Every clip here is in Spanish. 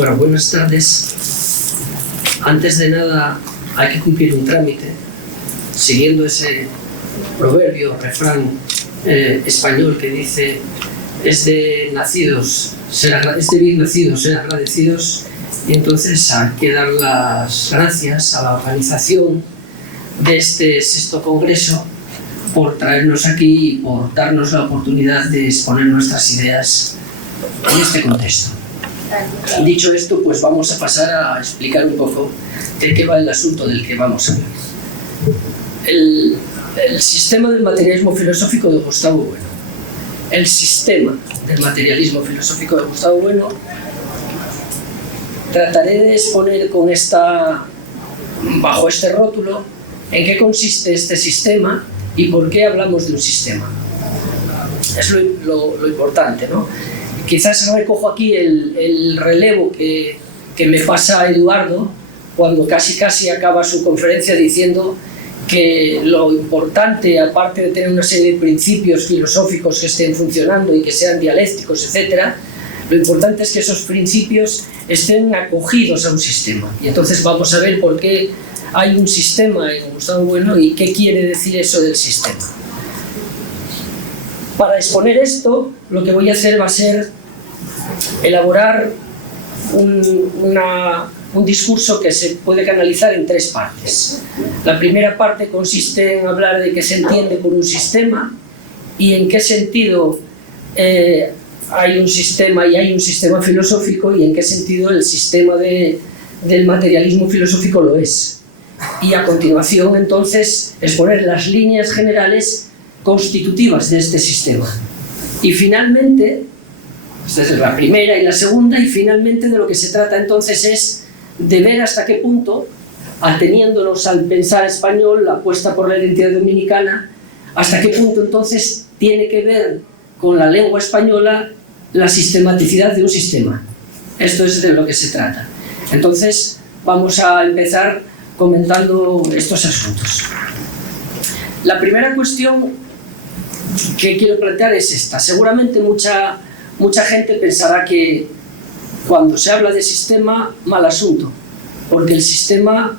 Bueno, buenas tardes. Antes de nada hay que cumplir un trámite, siguiendo ese proverbio, refrán español que dice es de bien nacidos ser agradecidos, y entonces hay que dar las gracias a la organización de este 6º Congreso por traernos aquí y por darnos la oportunidad de exponer nuestras ideas en este contexto. Dicho esto, pues vamos a pasar a explicar un poco de qué va el asunto del que vamos a hablar. El sistema del materialismo filosófico de Gustavo Bueno. El sistema del materialismo filosófico de Gustavo Bueno trataré de exponer bajo este rótulo en qué consiste este sistema y por qué hablamos de un sistema. Es lo importante, ¿no? Quizás recojo aquí el relevo que me pasa Eduardo cuando casi acaba su conferencia diciendo que lo importante, aparte de tener una serie de principios filosóficos que estén funcionando y que sean dialécticos, etc., lo importante es que esos principios estén acogidos a un sistema. Y entonces vamos a ver por qué hay un sistema en Gustavo Bueno y qué quiere decir eso del sistema. Para exponer esto, lo que voy a hacer va a ser elaborar un discurso que se puede canalizar en 3 partes. La primera parte consiste en hablar de qué se entiende por un sistema y en qué sentido hay un sistema y hay un sistema filosófico y en qué sentido el sistema del materialismo filosófico lo es. Y a continuación, entonces, exponer las líneas generales constitutivas de este sistema. Y finalmente, esta es la primera y la segunda, y finalmente de lo que se trata entonces es de ver hasta qué punto, ateniéndonos al pensar español, la apuesta por la identidad dominicana, hasta qué punto entonces tiene que ver con la lengua española la sistematicidad de un sistema. Esto es de lo que se trata. Entonces vamos a empezar comentando estos asuntos. La primera cuestión que quiero plantear es esta. Seguramente mucha gente pensará que cuando se habla de sistema, mal asunto, porque el sistema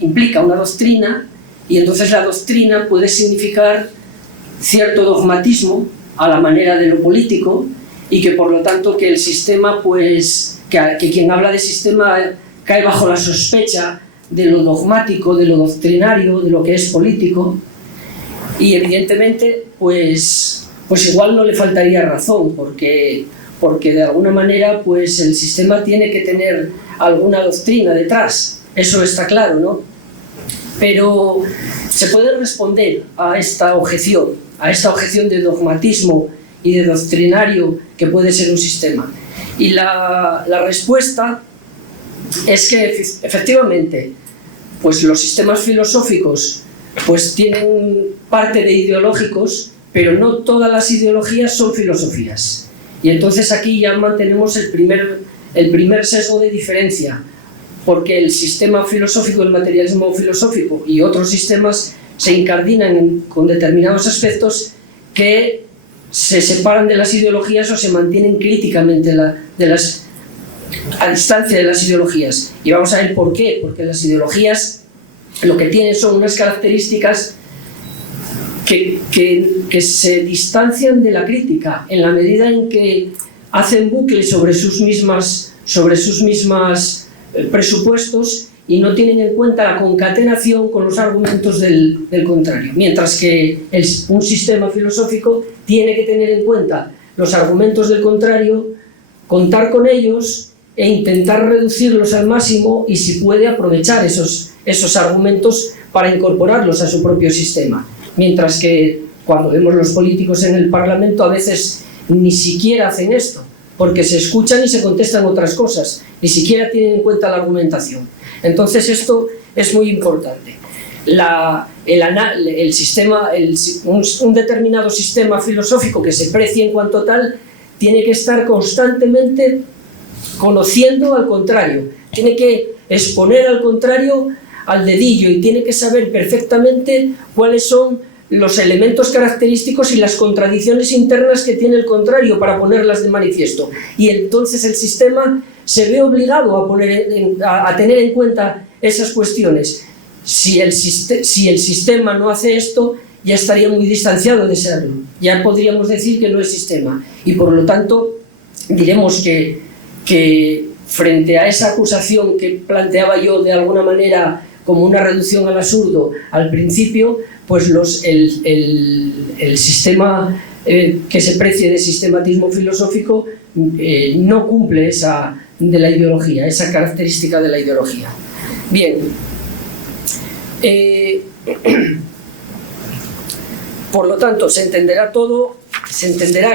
implica una doctrina y entonces la doctrina puede significar cierto dogmatismo a la manera de lo político y que por lo tanto que el sistema, pues, que quien habla de sistema cae bajo la sospecha de lo dogmático, de lo doctrinario, de lo que es político, y evidentemente pues igual no le faltaría razón, porque de alguna manera pues el sistema tiene que tener alguna doctrina detrás, eso está claro, ¿no? Pero se puede responder a esta objeción de dogmatismo y de doctrinario que puede ser un sistema. Y la respuesta es que efectivamente pues los sistemas filosóficos pues tienen parte de ideológicos, pero no todas las ideologías son filosofías. Y entonces aquí ya mantenemos el primer sesgo de diferencia, porque el sistema filosófico, el materialismo filosófico y otros sistemas se incardinan con determinados aspectos que se separan de las ideologías o se mantienen críticamente a distancia de las ideologías. Y vamos a ver por qué, porque las ideologías lo que tienen son unas características que se distancian de la crítica en la medida en que hacen bucle sobre sus mismas presupuestos y no tienen en cuenta la concatenación con los argumentos del contrario, mientras que un sistema filosófico tiene que tener en cuenta los argumentos del contrario, contar con ellos e intentar reducirlos al máximo y, si puede, aprovechar esos argumentos para incorporarlos a su propio sistema. Mientras que cuando vemos los políticos en el Parlamento a veces ni siquiera hacen esto, porque se escuchan y se contestan otras cosas, ni siquiera tienen en cuenta la argumentación. Entonces esto es muy importante. Un determinado sistema filosófico que se precie en cuanto tal tiene que estar constantemente conociendo al contrario, tiene que exponer al contrario al dedillo y tiene que saber perfectamente cuáles son los elementos característicos y las contradicciones internas que tiene el contrario para ponerlas de manifiesto. Y entonces el sistema se ve obligado a tener en cuenta esas cuestiones. Si el sistema no hace esto, ya estaría muy distanciado de serlo. Ya podríamos decir que no es sistema. Y por lo tanto, diremos que frente a esa acusación que planteaba yo de alguna manera como una reducción al absurdo al principio, pues el sistema que se precie de sistematismo filosófico no cumple esa característica de la ideología. Bien, por lo tanto se entenderá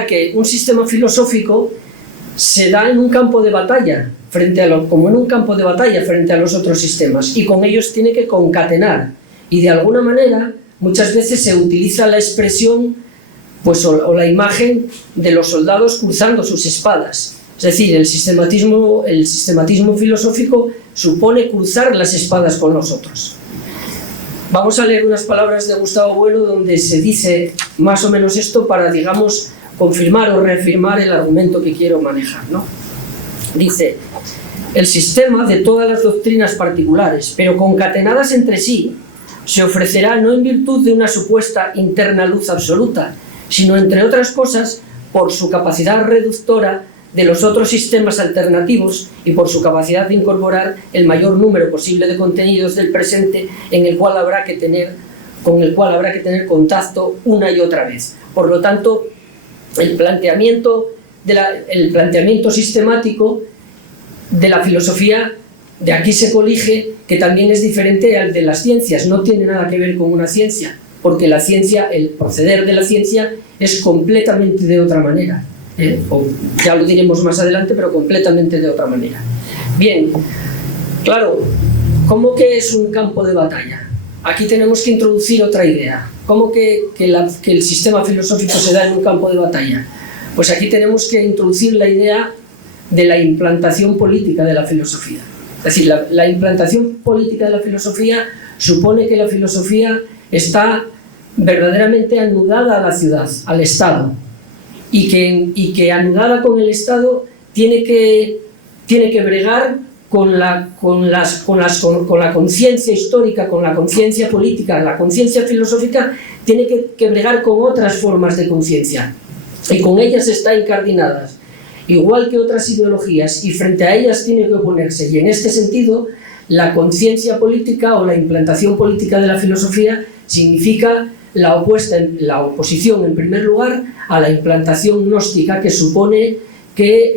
que un sistema filosófico se da en un campo de batalla como en un campo de batalla frente a los otros sistemas, y con ellos tiene que concatenar, y de alguna manera muchas veces se utiliza la expresión o la imagen de los soldados cruzando sus espadas. Es decir, el sistematismo filosófico supone cruzar las espadas con los otros. Vamos a leer unas palabras de Gustavo Bueno donde se dice más o menos esto para, digamos, confirmar o reafirmar el argumento que quiero manejar, ¿no? Dice: el sistema de todas las doctrinas particulares, pero concatenadas entre sí, se ofrecerá no en virtud de una supuesta interna luz absoluta, sino, entre otras cosas, por su capacidad reductora de los otros sistemas alternativos y por su capacidad de incorporar el mayor número posible de contenidos del presente con el cual habrá que tener contacto una y otra vez. Por lo tanto, el planteamiento sistemático de la filosofía, de aquí se colige que también es diferente al de las ciencias. No tiene nada que ver con una ciencia, porque la ciencia, el proceder de la ciencia es completamente de otra manera. Ya lo diremos más adelante, pero completamente de otra manera. Bien, claro, ¿cómo que es un campo de batalla? Aquí tenemos que introducir otra idea. ¿Cómo que el sistema filosófico se da en un campo de batalla? Pues aquí tenemos que introducir la idea de la implantación política de la filosofía. Es decir, la implantación política de la filosofía supone que la filosofía está verdaderamente anudada a la ciudad, al Estado, y que anudada con el Estado tiene que bregar con la conciencia histórica, con la conciencia política. La conciencia filosófica tiene que bregar con otras formas de conciencia, y con ellas está incardinadas, igual que otras ideologías, y frente a ellas tiene que oponerse. Y en este sentido, la conciencia política o la implantación política de la filosofía significa la oposición, en primer lugar, a la implantación gnóstica, que supone que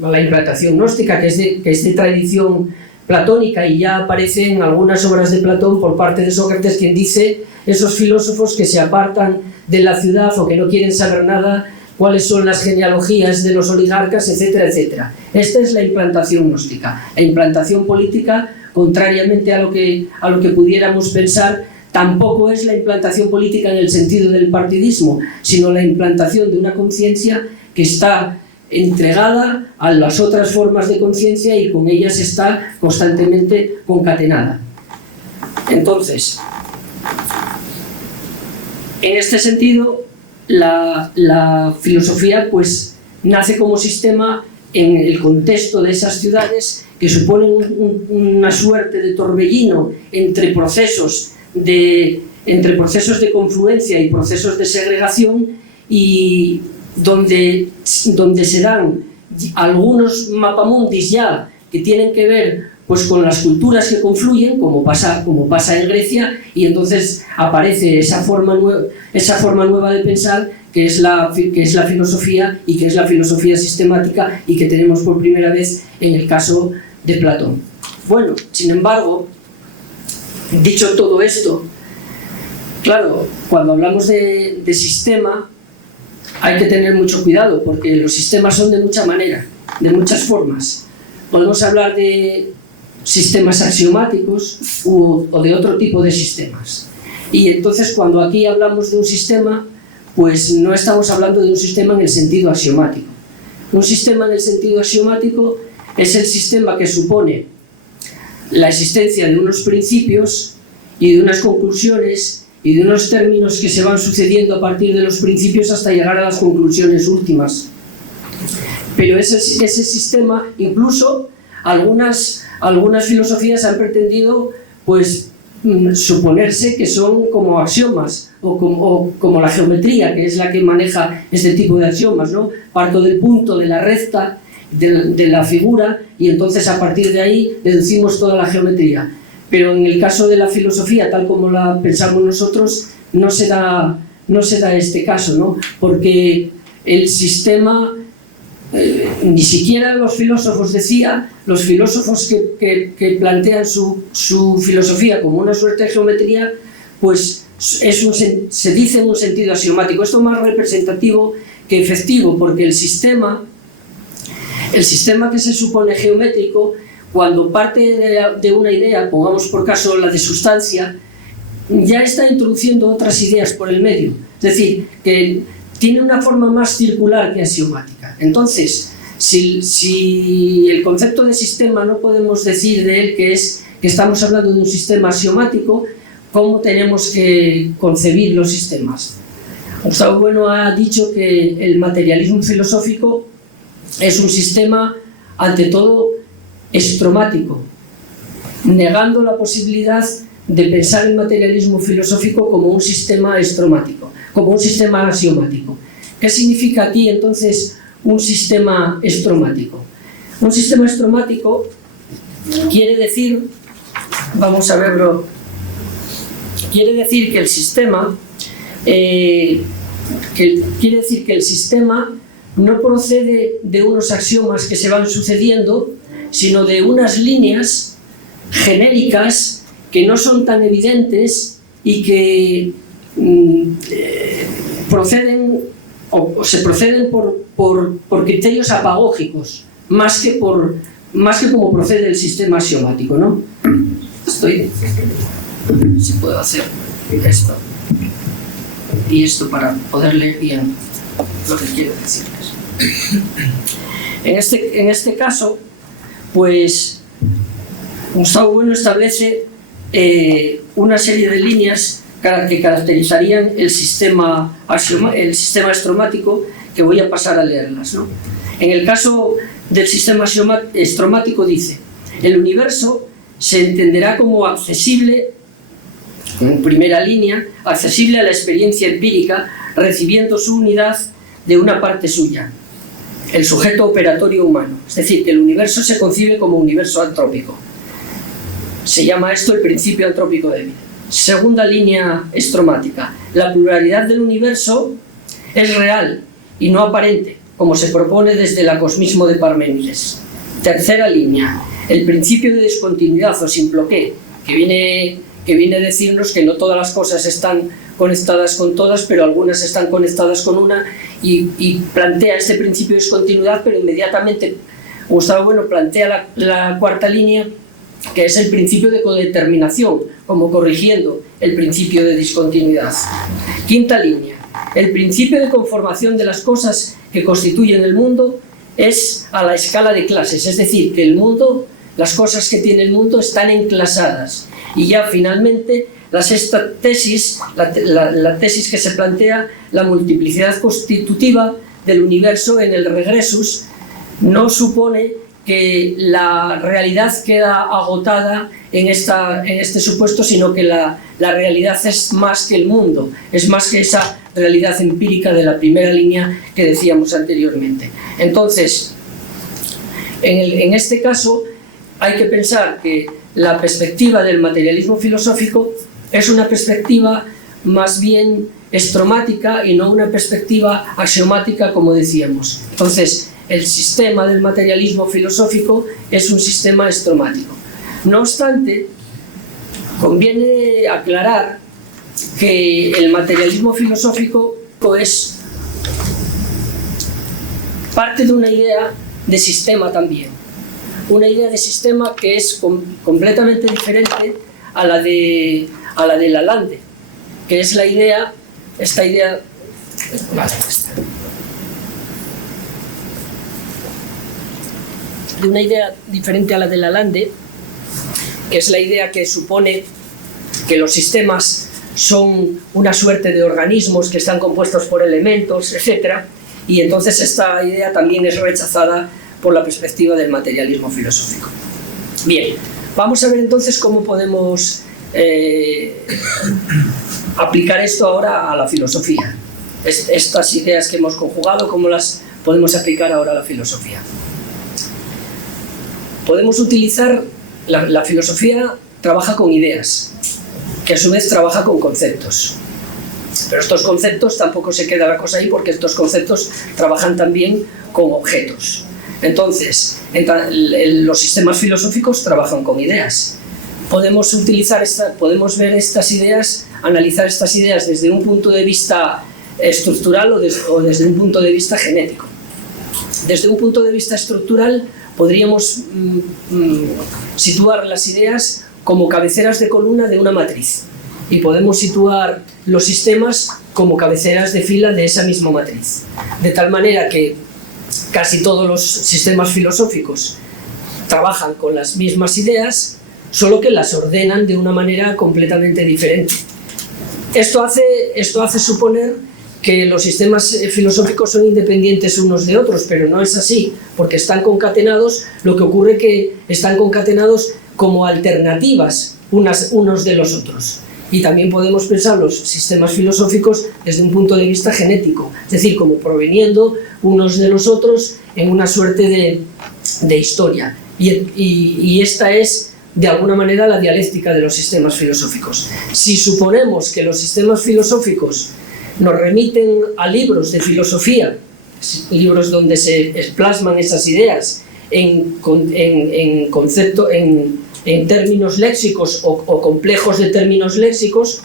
la implantación gnóstica, que es de tradición platónica, y ya aparece en algunas obras de Platón por parte de Sócrates, quien dice: esos filósofos que se apartan de la ciudad o que no quieren saber nada, cuáles son las genealogías de los oligarcas, etcétera, etcétera. Esta es la implantación gnóstica. La implantación política, contrariamente a lo que pudiéramos pensar, tampoco es la implantación política en el sentido del partidismo, sino la implantación de una conciencia que está entregada a las otras formas de conciencia y con ellas está constantemente concatenada. Entonces, en este sentido, la filosofía pues nace como sistema en el contexto de esas ciudades que suponen una suerte de torbellino entre procesos de confluencia y procesos de segregación, y donde se dan algunos mapamundis ya que tienen que ver pues con las culturas que confluyen, como pasa en Grecia, y entonces aparece esa forma nueva de pensar que es la filosofía, y que es la filosofía sistemática, y que tenemos por primera vez en el caso de Platón. Bueno, sin embargo, dicho todo esto, claro, cuando hablamos de sistema hay que tener mucho cuidado, porque los sistemas son de mucha manera, de muchas formas. Podemos hablar de sistemas axiomáticos o de otro tipo de sistemas. Y entonces, cuando aquí hablamos de un sistema, pues no estamos hablando de un sistema en el sentido axiomático. Un sistema en el sentido axiomático es el sistema que supone la existencia de unos principios y de unas conclusiones y de unos términos que se van sucediendo a partir de los principios hasta llegar a las conclusiones últimas. Pero ese sistema, incluso algunas filosofías han pretendido pues suponerse que son como axiomas o como la geometría, que es la que maneja este tipo de axiomas, ¿no? Parto del punto de la recta de la figura y entonces a partir de ahí deducimos toda la geometría. Pero en el caso de la filosofía, tal como la pensamos nosotros, no se da este caso, ¿no? Porque el sistema, ni siquiera los filósofos los filósofos que plantean su filosofía como una suerte de geometría, pues se dice en un sentido axiomático. Esto es más representativo que efectivo, porque el sistema que se supone geométrico, cuando parte de una idea, pongamos por caso la de sustancia, ya está introduciendo otras ideas por el medio. Es decir, que tiene una forma más circular que axiomática. Entonces, si el concepto de sistema no podemos decir de él que estamos hablando de un sistema axiomático, ¿cómo tenemos que concebir los sistemas? Gustavo Bueno ha dicho que el materialismo filosófico es un sistema, ante todo, estromático, negando la posibilidad de pensar el materialismo filosófico como un sistema estromático, como un sistema axiomático. ¿Qué significa aquí entonces un sistema estromático? Un sistema estromático quiere decir, vamos a verlo, quiere decir que el sistema no procede de unos axiomas que se van sucediendo, sino de unas líneas genéricas que no son tan evidentes y que se proceden por criterios apagógicos, más que como procede el sistema axiomático, ¿no? Si puedo hacer esto y esto para poder leer bien lo que quiero decirles. En este caso, pues Gustavo Bueno establece una serie de líneas que caracterizarían el sistema estromático, que voy a pasar a leerlas, ¿no? En el caso del sistema estromático dice: el universo se entenderá como accesible, en primera línea, accesible a la experiencia empírica, recibiendo su unidad de una parte suya, el sujeto operatorio humano. Es decir, que el universo se concibe como universo antrópico. Se llama esto el principio antrópico débil. Segunda línea estromática: la pluralidad del universo es real y no aparente, como se propone desde el acosmismo de Parménides. Tercera línea: el principio de discontinuidad o simploqué, que viene a decirnos que no todas las cosas están conectadas con todas, pero algunas están conectadas con una, y plantea este principio de discontinuidad, pero inmediatamente Gustavo Bueno plantea la cuarta línea, que es el principio de codeterminación, como corrigiendo el principio de discontinuidad. Quinta línea: el principio de conformación de las cosas que constituyen el mundo es a la escala de clases, es decir, que el mundo, las cosas que tiene el mundo están enclasadas. Y ya finalmente la sexta tesis, la tesis que se plantea, la multiplicidad constitutiva del universo en el regresus, no supone que la realidad queda agotada en este supuesto, sino que la realidad es más que el mundo, es más que esa realidad empírica de la primera línea que decíamos anteriormente. Entonces, en este caso hay que pensar que la perspectiva del materialismo filosófico es una perspectiva más bien estromática y no una perspectiva axiomática, como decíamos. Entonces, el sistema del materialismo filosófico es un sistema estromático. No obstante, conviene aclarar que el materialismo filosófico es parte de una idea de sistema también. Una idea de sistema que es completamente diferente a la de Lalande, que es esta idea, de una idea diferente a la de Lalande, que es la idea que supone que los sistemas son una suerte de organismos que están compuestos por elementos, etc. Y entonces esta idea también es rechazada por la perspectiva del materialismo filosófico. Bien, vamos a ver entonces cómo podemos aplicar esto ahora a la filosofía. Estas ideas que hemos conjugado, cómo las podemos aplicar ahora a la filosofía. Podemos utilizar, la filosofía trabaja con ideas, que a su vez trabaja con conceptos. Pero estos conceptos tampoco se queda la cosa ahí, porque estos conceptos trabajan también con objetos. Entonces, los sistemas filosóficos trabajan con ideas. Podemos ver estas ideas, analizar estas ideas desde un punto de vista estructural o desde un punto de vista genético. Desde un punto de vista estructural podríamos situar las ideas como cabeceras de columna de una matriz, y podemos situar los sistemas como cabeceras de fila de esa misma matriz, de tal manera que casi todos los sistemas filosóficos trabajan con las mismas ideas, solo que las ordenan de una manera completamente diferente. Esto hace suponer que los sistemas filosóficos son independientes unos de otros, pero no es así, porque están concatenados. Lo que ocurre es que están concatenados como alternativas unos de los otros. Y también podemos pensar los sistemas filosóficos desde un punto de vista genético, es decir, como proveniendo unos de los otros en una suerte de historia. Y esta es, de alguna manera, la dialéctica de los sistemas filosóficos. Si suponemos que los sistemas filosóficos nos remiten a libros de filosofía, libros donde se plasman esas ideas en términos léxicos o complejos de términos léxicos,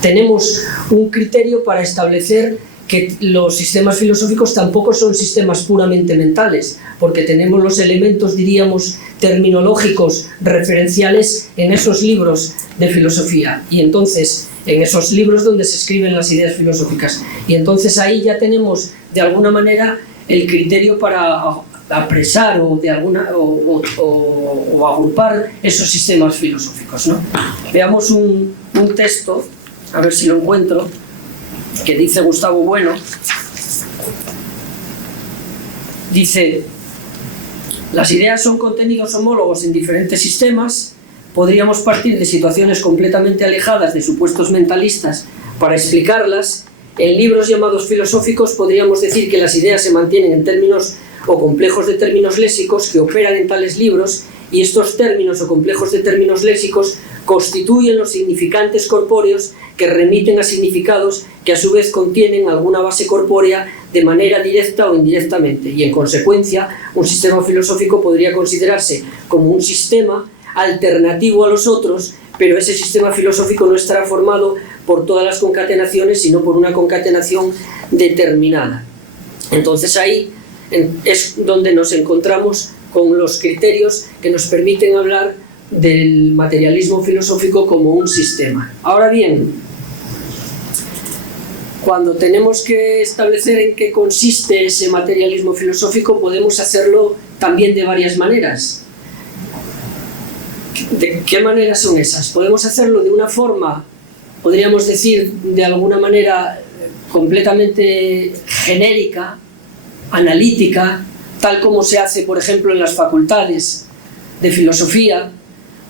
tenemos un criterio para establecer que los sistemas filosóficos tampoco son sistemas puramente mentales, porque tenemos los elementos, diríamos, terminológicos referenciales en esos libros de filosofía, y entonces en esos libros donde se escriben las ideas filosóficas, y entonces ahí ya tenemos de alguna manera el criterio para apresar o agrupar esos sistemas filosóficos, ¿no? Veamos un texto, a ver si lo encuentro, que dice Gustavo Bueno. Dice: las ideas son contenidos homólogos en diferentes sistemas. Podríamos partir de situaciones completamente alejadas de supuestos mentalistas para explicarlas. En libros llamados filosóficos podríamos decir que las ideas se mantienen en términos o complejos de términos léxicos que operan en tales libros, y estos términos o complejos de términos léxicos constituyen los significantes corpóreos que remiten a significados que a su vez contienen alguna base corpórea de manera directa o indirectamente, y en consecuencia un sistema filosófico podría considerarse como un sistema alternativo a los otros, pero ese sistema filosófico no estará formado por todas las concatenaciones, sino por una concatenación determinada. Entonces ahí es donde nos encontramos con los criterios que nos permiten hablar del materialismo filosófico como un sistema. Ahora bien, cuando tenemos que establecer en qué consiste ese materialismo filosófico, podemos hacerlo también de varias maneras. ¿De qué maneras son esas? Podemos hacerlo de una forma, podríamos decir, de alguna manera completamente genérica, analítica, tal como se hace, por ejemplo, en las facultades de filosofía,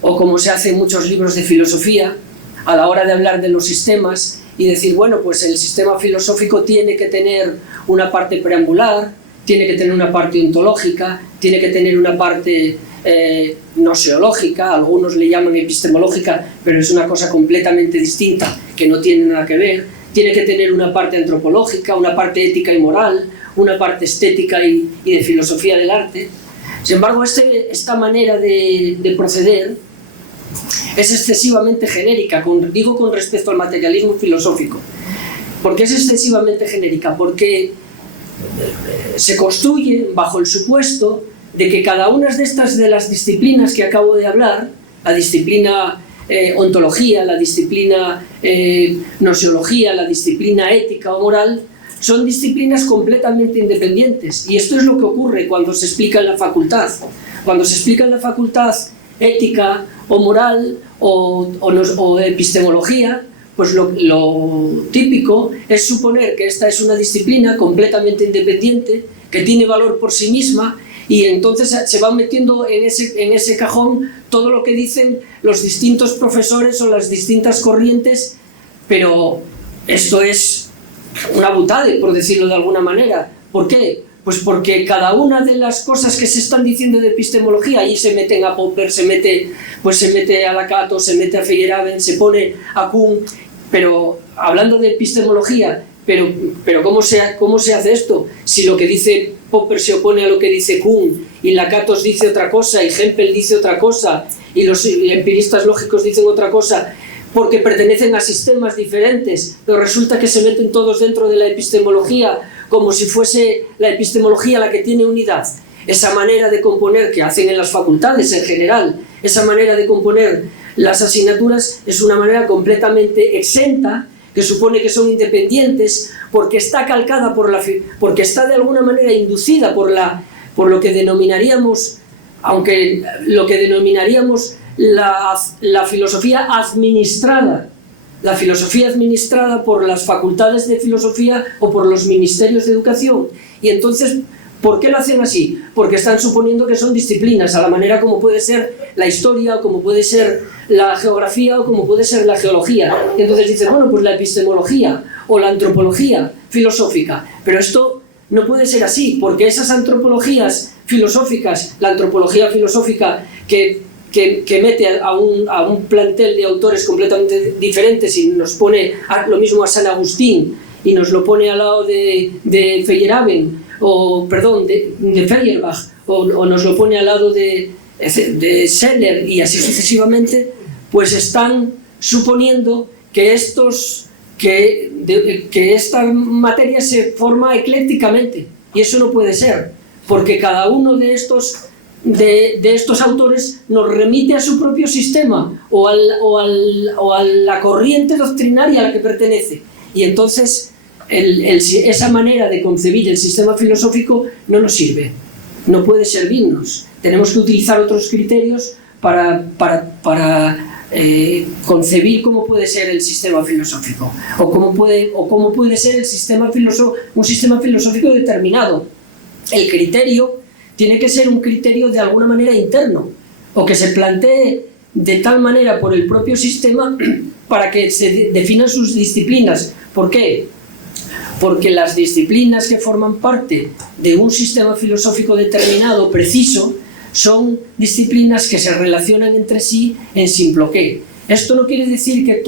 o como se hace en muchos libros de filosofía, a la hora de hablar de los sistemas y decir, bueno, pues el sistema filosófico tiene que tener una parte preambular, tiene que tener una parte ontológica, tiene que tener una parte gnoseológica, algunos le llaman epistemológica, pero es una cosa completamente distinta, que no tiene nada que ver. Tiene que tener una parte antropológica, una parte ética y moral, una parte estética y de filosofía del arte. Sin embargo, esta manera de proceder es excesivamente genérica, digo con respecto al materialismo filosófico. ¿Por qué es excesivamente genérica? Porque se construye bajo el supuesto de que cada una de las disciplinas que acabo de hablar, la disciplina ontología, la disciplina gnoseología, la disciplina ética o moral, son disciplinas completamente independientes, y esto es lo que ocurre cuando se explica en la facultad. Cuando se explica en la facultad ética o moral o epistemología, pues lo típico es suponer que esta es una disciplina completamente independiente, que tiene valor por sí misma, y entonces se va metiendo en ese cajón todo lo que dicen los distintos profesores o las distintas corrientes, pero esto es una butade, por decirlo de alguna manera. ¿Por qué? Pues porque cada una de las cosas que se están diciendo de epistemología, ahí se meten a Popper, se mete a Lakatos, se mete a Feyerabend, se pone a Kuhn, pero hablando de epistemología, pero ¿cómo se hace esto? Si lo que dice Popper se opone a lo que dice Kuhn, y Lakatos dice otra cosa, y Hempel dice otra cosa, y los empiristas lógicos dicen otra cosa, porque pertenecen a sistemas diferentes, pero resulta que se meten todos dentro de la epistemología, como si fuese la epistemología la que tiene unidad. Esa manera de componer que hacen en las facultades en general, esa manera de componer las asignaturas es una manera completamente exenta, que supone que son independientes, porque está calcada porque está de alguna manera inducida por lo que denominaríamos, aunque lo que denominaríamos la filosofía administrada, por las facultades de filosofía o por los ministerios de educación. Y entonces, ¿por qué lo hacen así? Porque están suponiendo que son disciplinas, a la manera como puede ser la historia, o como puede ser la geografía, o como puede ser la geología. Y entonces dicen, bueno, pues la epistemología o la antropología filosófica. Pero esto no puede ser así, porque esas antropologías filosóficas, la antropología filosófica que mete a un plantel de autores completamente diferentes y nos pone lo mismo a San Agustín y nos lo pone al lado de Feyerabend, de Feuerbach, o nos lo pone al lado de Scheler, y así sucesivamente, pues están suponiendo que esta materia se forma eclécticamente, y eso no puede ser, porque cada uno de estos autores nos remite a su propio sistema o a la corriente doctrinaria a la que pertenece, y entonces esa manera de concebir el sistema filosófico no nos sirve, no puede servirnos. Tenemos que utilizar otros criterios para concebir cómo puede ser el sistema filosófico, o cómo puede ser un sistema filosófico determinado. El criterio tiene que ser un criterio de alguna manera interno, o que se plantee de tal manera por el propio sistema para que se definan sus disciplinas. ¿Por qué? Porque las disciplinas que forman parte de un sistema filosófico determinado, preciso, son disciplinas que se relacionan entre sí en simploqué. Esto no quiere decir ¿qué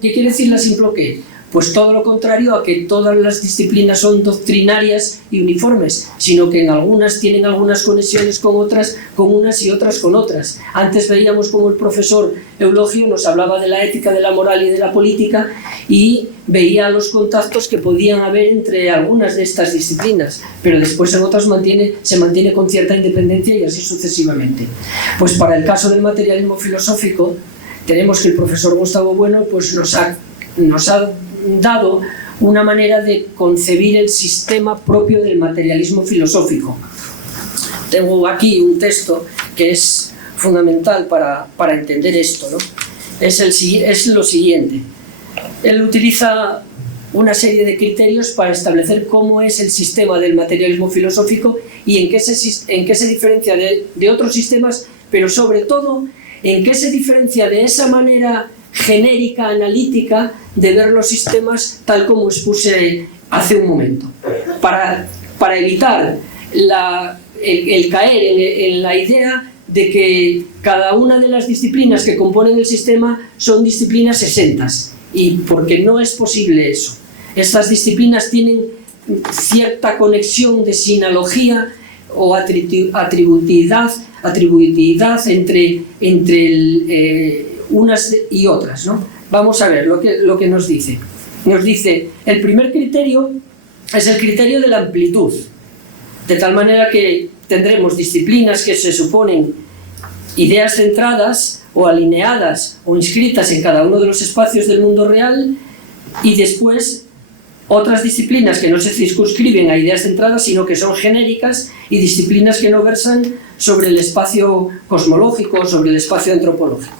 quiere decir la simploqué? Pues todo lo contrario a que todas las disciplinas son doctrinarias y uniformes, sino que en algunas tienen algunas conexiones con otras, con unas y otras con otras. Antes veíamos como el profesor Eulogio nos hablaba de la ética, de la moral y de la política, y veía los contactos que podían haber entre algunas de estas disciplinas, pero después en otras se mantiene con cierta independencia, y así sucesivamente. Pues para el caso del materialismo filosófico, tenemos que el profesor Gustavo Bueno pues nos ha dado una manera de concebir el sistema propio del materialismo filosófico. Tengo aquí un texto que es fundamental para entender esto, ¿no? Es lo siguiente. Él utiliza una serie de criterios para establecer cómo es el sistema del materialismo filosófico y en qué se diferencia de otros sistemas, pero sobre todo en qué se diferencia de esa manera genérica, analítica, de ver los sistemas tal como expuse hace un momento, para evitar el caer en la idea de que cada una de las disciplinas que componen el sistema son disciplinas exentas, y porque no es posible eso. Estas disciplinas tienen cierta conexión de sinalogía o atributividad entre unas y otras, ¿no? Vamos a ver lo que nos dice. Nos dice, el primer criterio es el criterio de la amplitud, de tal manera que tendremos disciplinas que se suponen ideas centradas o alineadas o inscritas en cada uno de los espacios del mundo real, y después otras disciplinas que no se circunscriben a ideas centradas, sino que son genéricas, y disciplinas que no versan sobre el espacio cosmológico o sobre el espacio antropológico.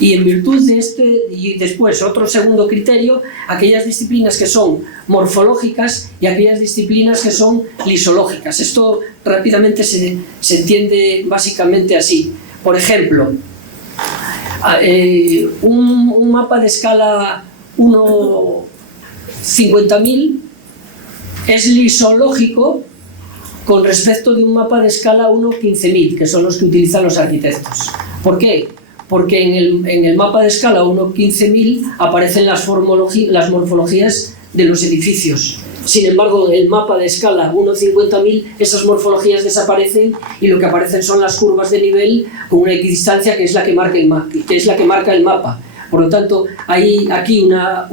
Y en virtud de este, y después otro segundo criterio, aquellas disciplinas que son morfológicas y aquellas disciplinas que son lisológicas. Esto rápidamente se entiende básicamente así. Por ejemplo, un mapa de escala 1/50.000 es lisológico con respecto de un mapa de escala 1/15.000, que son los que utilizan los arquitectos. ¿Por qué? Porque en el mapa de escala 1/15.000 aparecen las morfologías de los edificios. Sin embargo, en el mapa de escala 1/50.000 esas morfologías desaparecen y lo que aparecen son las curvas de nivel con una equidistancia que es la que marca el mapa. Por lo tanto, hay aquí una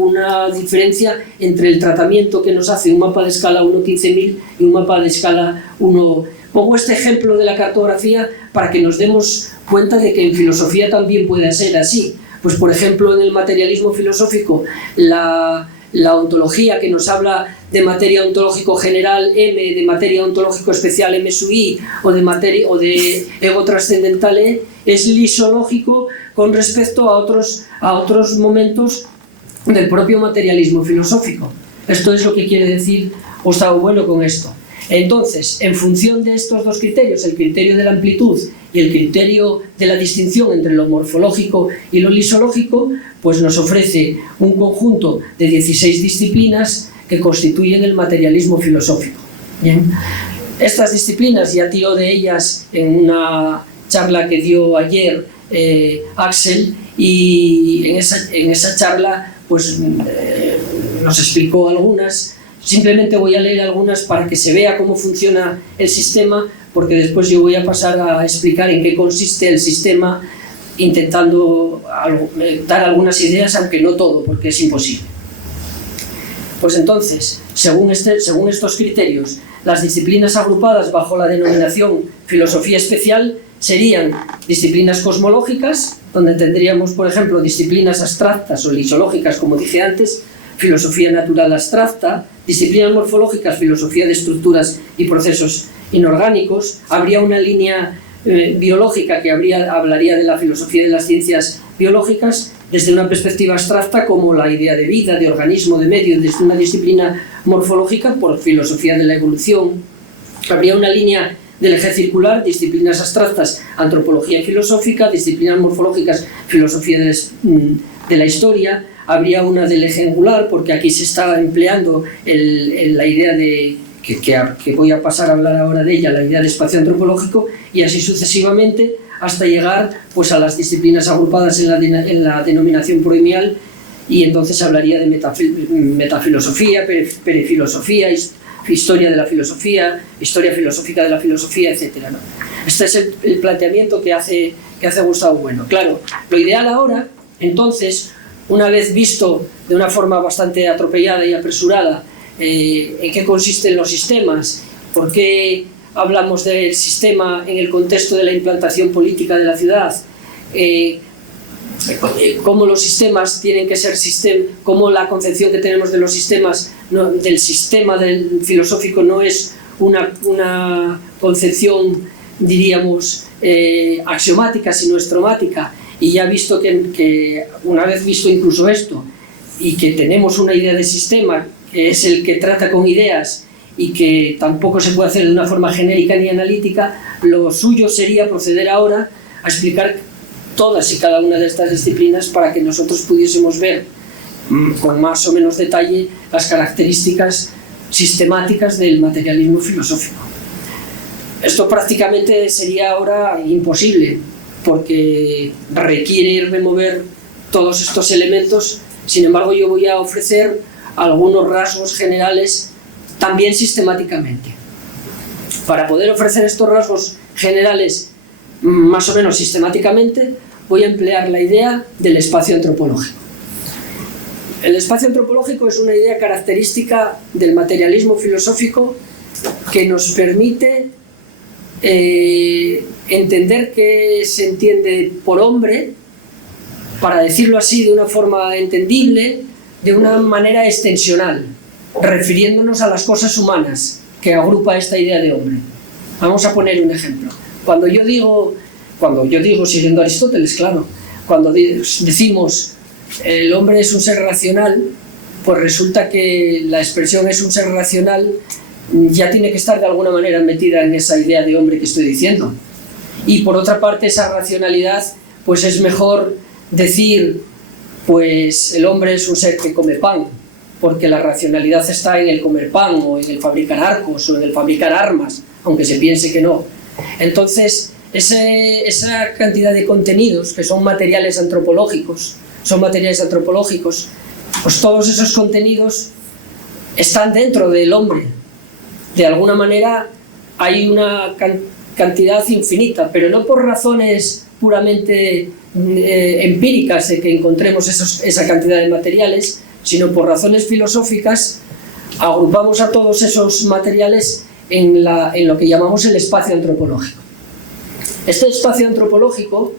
diferencia entre el tratamiento que nos hace un mapa de escala 1/15.000 y un mapa de escala 1. Pongo este ejemplo de la cartografía para que nos demos cuenta de que en filosofía también puede ser así. Pues, por ejemplo, en el materialismo filosófico, la ontología que nos habla de materia ontológico general M, de materia ontológico especial M sub I, o de ego trascendental E, es lisológico con respecto a otros momentos del propio materialismo filosófico. Esto es lo que quiere decir Gustavo Bueno con esto. Entonces, en función de estos dos criterios, el criterio de la amplitud y el criterio de la distinción entre lo morfológico y lo lisológico, pues nos ofrece un conjunto de 16 disciplinas que constituyen el materialismo filosófico. Bien. Estas disciplinas, ya tiró de ellas en una charla que dio ayer Axel, y en esa charla pues, nos explicó algunas. Simplemente voy a leer algunas para que se vea cómo funciona el sistema, porque después yo voy a pasar a explicar en qué consiste el sistema, intentando dar algunas ideas, aunque no todo, porque es imposible. Pues entonces, según estos criterios, las disciplinas agrupadas bajo la denominación filosofía especial serían disciplinas cosmológicas, donde tendríamos, por ejemplo, disciplinas abstractas o lisológicas, como dije antes, filosofía natural abstracta, disciplinas morfológicas, filosofía de estructuras y procesos inorgánicos. Habría una línea biológica que hablaría de la filosofía de las ciencias biológicas desde una perspectiva abstracta, como la idea de vida, de organismo, de medio, desde una disciplina morfológica por filosofía de la evolución. Habría una línea del eje circular, disciplinas abstractas, antropología filosófica, disciplinas morfológicas, filosofía de la historia. Habría una del eje angular, porque aquí se está empleando la idea de que voy a pasar a hablar ahora de ella, la idea de espacio antropológico, y así sucesivamente hasta llegar pues, a las disciplinas agrupadas en la denominación proemial, y entonces hablaría de metafilosofía, perifilosofía, historia de la filosofía, historia filosófica de la filosofía, etc., ¿no? Este es el planteamiento que hace Gustavo Bueno. Claro, lo ideal ahora, entonces, una vez visto de una forma bastante atropellada y apresurada en qué consisten los sistemas, por qué hablamos del sistema en el contexto de la implantación política de la ciudad, cómo los sistemas tienen que ser cómo la concepción que tenemos de los sistemas, del sistema filosófico, no es una concepción, diríamos, axiomática, sino estromática. Y ya visto que una vez visto incluso esto, y que tenemos una idea de sistema, que es el que trata con ideas y que tampoco se puede hacer de una forma genérica ni analítica, lo suyo sería proceder ahora a explicar todas y cada una de estas disciplinas para que nosotros pudiésemos ver con más o menos detalle las características sistemáticas del materialismo filosófico. Esto prácticamente sería ahora imposible, porque requiere remover todos estos elementos. Sin embargo, yo voy a ofrecer algunos rasgos generales también sistemáticamente. Para poder ofrecer estos rasgos generales más o menos sistemáticamente, voy a emplear la idea del espacio antropológico. El espacio antropológico es una idea característica del materialismo filosófico que nos permite entender qué se entiende por hombre, para decirlo así de una forma entendible, de una manera extensional, refiriéndonos a las cosas humanas que agrupa esta idea de hombre. Vamos a poner un ejemplo. Cuando yo digo, siguiendo Aristóteles, claro, cuando decimos el hombre es un ser racional, pues resulta que la expresión es un ser racional ya tiene que estar de alguna manera metida en esa idea de hombre que estoy diciendo. Y por otra parte, esa racionalidad, pues es mejor decir, pues el hombre es un ser que come pan, porque la racionalidad está en el comer pan, o en el fabricar arcos, o en el fabricar armas, aunque se piense que no. Entonces, esa cantidad de contenidos, que son materiales antropológicos, pues todos esos contenidos están dentro del hombre. De alguna manera hay una cantidad infinita, pero no por razones puramente empíricas de que encontremos esa cantidad de materiales, sino por razones filosóficas. Agrupamos a todos esos materiales en lo que llamamos el espacio antropológico. Este espacio antropológico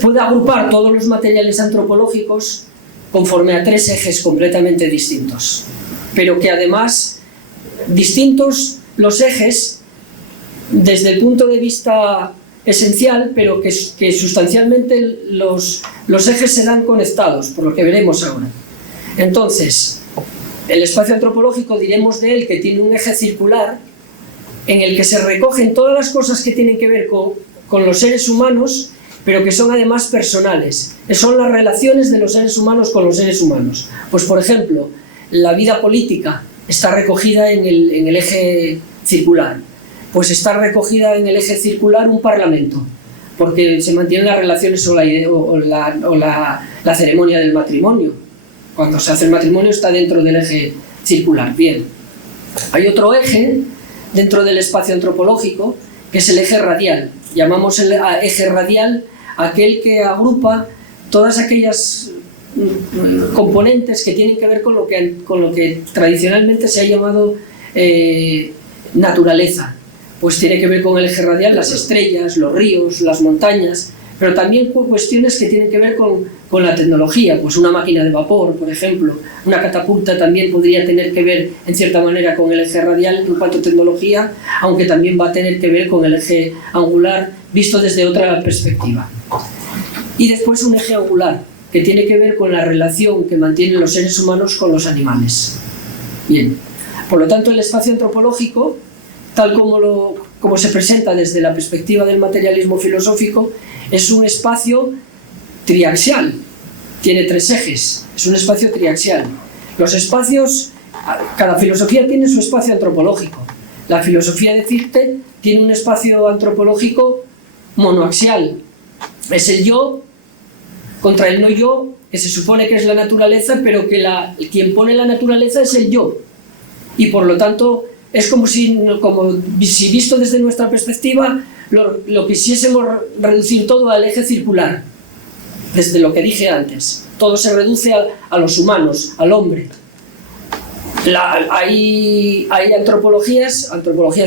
puede agrupar todos los materiales antropológicos conforme a 3 ejes completamente distintos, pero que además distintos los ejes desde el punto de vista esencial, pero que sustancialmente los ejes serán conectados, por lo que veremos ahora. Entonces, el espacio antropológico diremos de él que tiene un eje circular en el que se recogen todas las cosas que tienen que ver con los seres humanos, pero que son además personales. Son las relaciones de los seres humanos con los seres humanos. Pues, por ejemplo, la vida política está recogida en el eje circular. Pues está recogida en el eje circular un parlamento, porque se mantienen las relaciones o la ceremonia del matrimonio. Cuando se hace el matrimonio está dentro del eje circular. Bien. Hay otro eje dentro del espacio antropológico, que es el eje radial. Llamamos el eje radial aquel que agrupa todas aquellas componentes que tienen que ver con lo que tradicionalmente se ha llamado naturaleza. Pues tiene que ver con el eje radial las estrellas, los ríos, las montañas, pero también cuestiones que tienen que ver con la tecnología, pues una máquina de vapor, por ejemplo. Una catapulta también podría tener que ver, en cierta manera, con el eje radial en cuanto a tecnología, aunque también va a tener que ver con el eje angular, visto desde otra perspectiva. Y después un eje angular, que tiene que ver con la relación que mantienen los seres humanos con los animales. Bien, por lo tanto, el espacio antropológico, tal como se presenta desde la perspectiva del materialismo filosófico, es un espacio triaxial, tiene 3 ejes, es un espacio triaxial. Los espacios, cada filosofía tiene su espacio antropológico. La filosofía de Fichte tiene un espacio antropológico monoaxial, es el yo contra el no yo, que se supone que es la naturaleza, pero que quien pone la naturaleza es el yo, y por lo tanto es como si visto desde nuestra perspectiva lo quisiésemos reducir todo al eje circular, desde lo que dije antes. Todo se reduce a los humanos, al hombre. Hay antropologías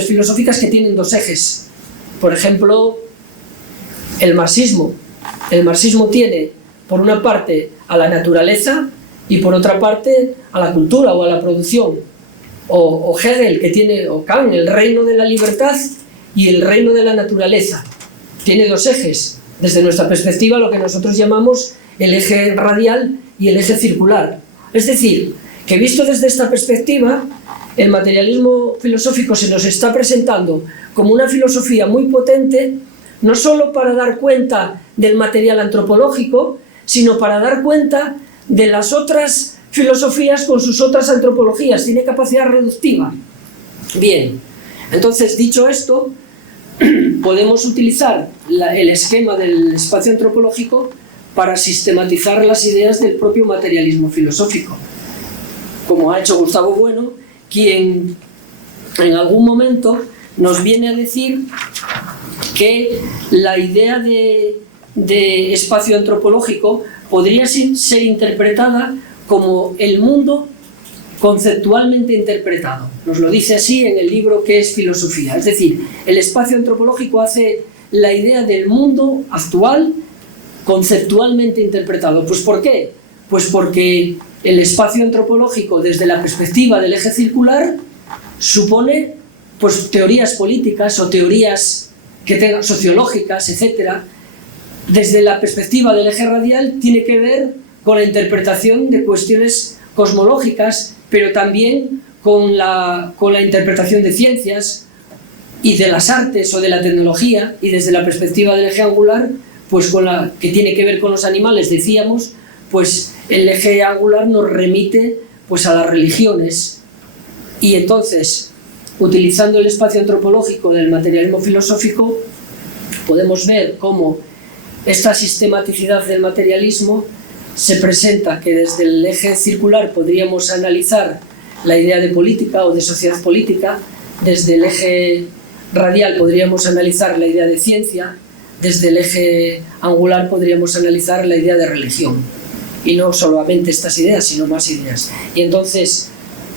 filosóficas que tienen 2 ejes. Por ejemplo, el marxismo. El marxismo tiene, por una parte, a la naturaleza y por otra parte, a la cultura o a la producción. O Hegel, que tiene, o Kant, el reino de la libertad y el reino de la naturaleza. Tiene 2 ejes. Desde nuestra perspectiva, lo que nosotros llamamos el eje radial y el eje circular. Es decir, que visto desde esta perspectiva, el materialismo filosófico se nos está presentando como una filosofía muy potente, no solo para dar cuenta del material antropológico, sino para dar cuenta de las otras filosofías con sus otras antropologías. Tiene capacidad reductiva. Bien, entonces, dicho esto, podemos utilizar el esquema del espacio antropológico para sistematizar las ideas del propio materialismo filosófico, como ha hecho Gustavo Bueno, quien en algún momento nos viene a decir que la idea de espacio antropológico podría ser interpretada como el mundo conceptualmente interpretado. Nos lo dice así en el libro que es Filosofía. Es decir, el espacio antropológico hace la idea del mundo actual conceptualmente interpretado. ¿Pues por qué? Pues porque el espacio antropológico, desde la perspectiva del eje circular, supone pues teorías políticas o teorías que tengan sociológicas, etcétera, desde la perspectiva del eje radial, tiene que ver con la interpretación de cuestiones cosmológicas, pero también con la interpretación de ciencias y de las artes o de la tecnología, y desde la perspectiva del eje angular, pues que tiene que ver con los animales, decíamos, pues el eje angular nos remite pues a las religiones. Y entonces, utilizando el espacio antropológico del materialismo filosófico, podemos ver cómo esta sistematicidad del materialismo se presenta, que desde el eje circular podríamos analizar la idea de política o de sociedad política, desde el eje radial podríamos analizar la idea de ciencia, desde el eje angular podríamos analizar la idea de religión. Y no solamente estas ideas, sino más ideas. Y entonces,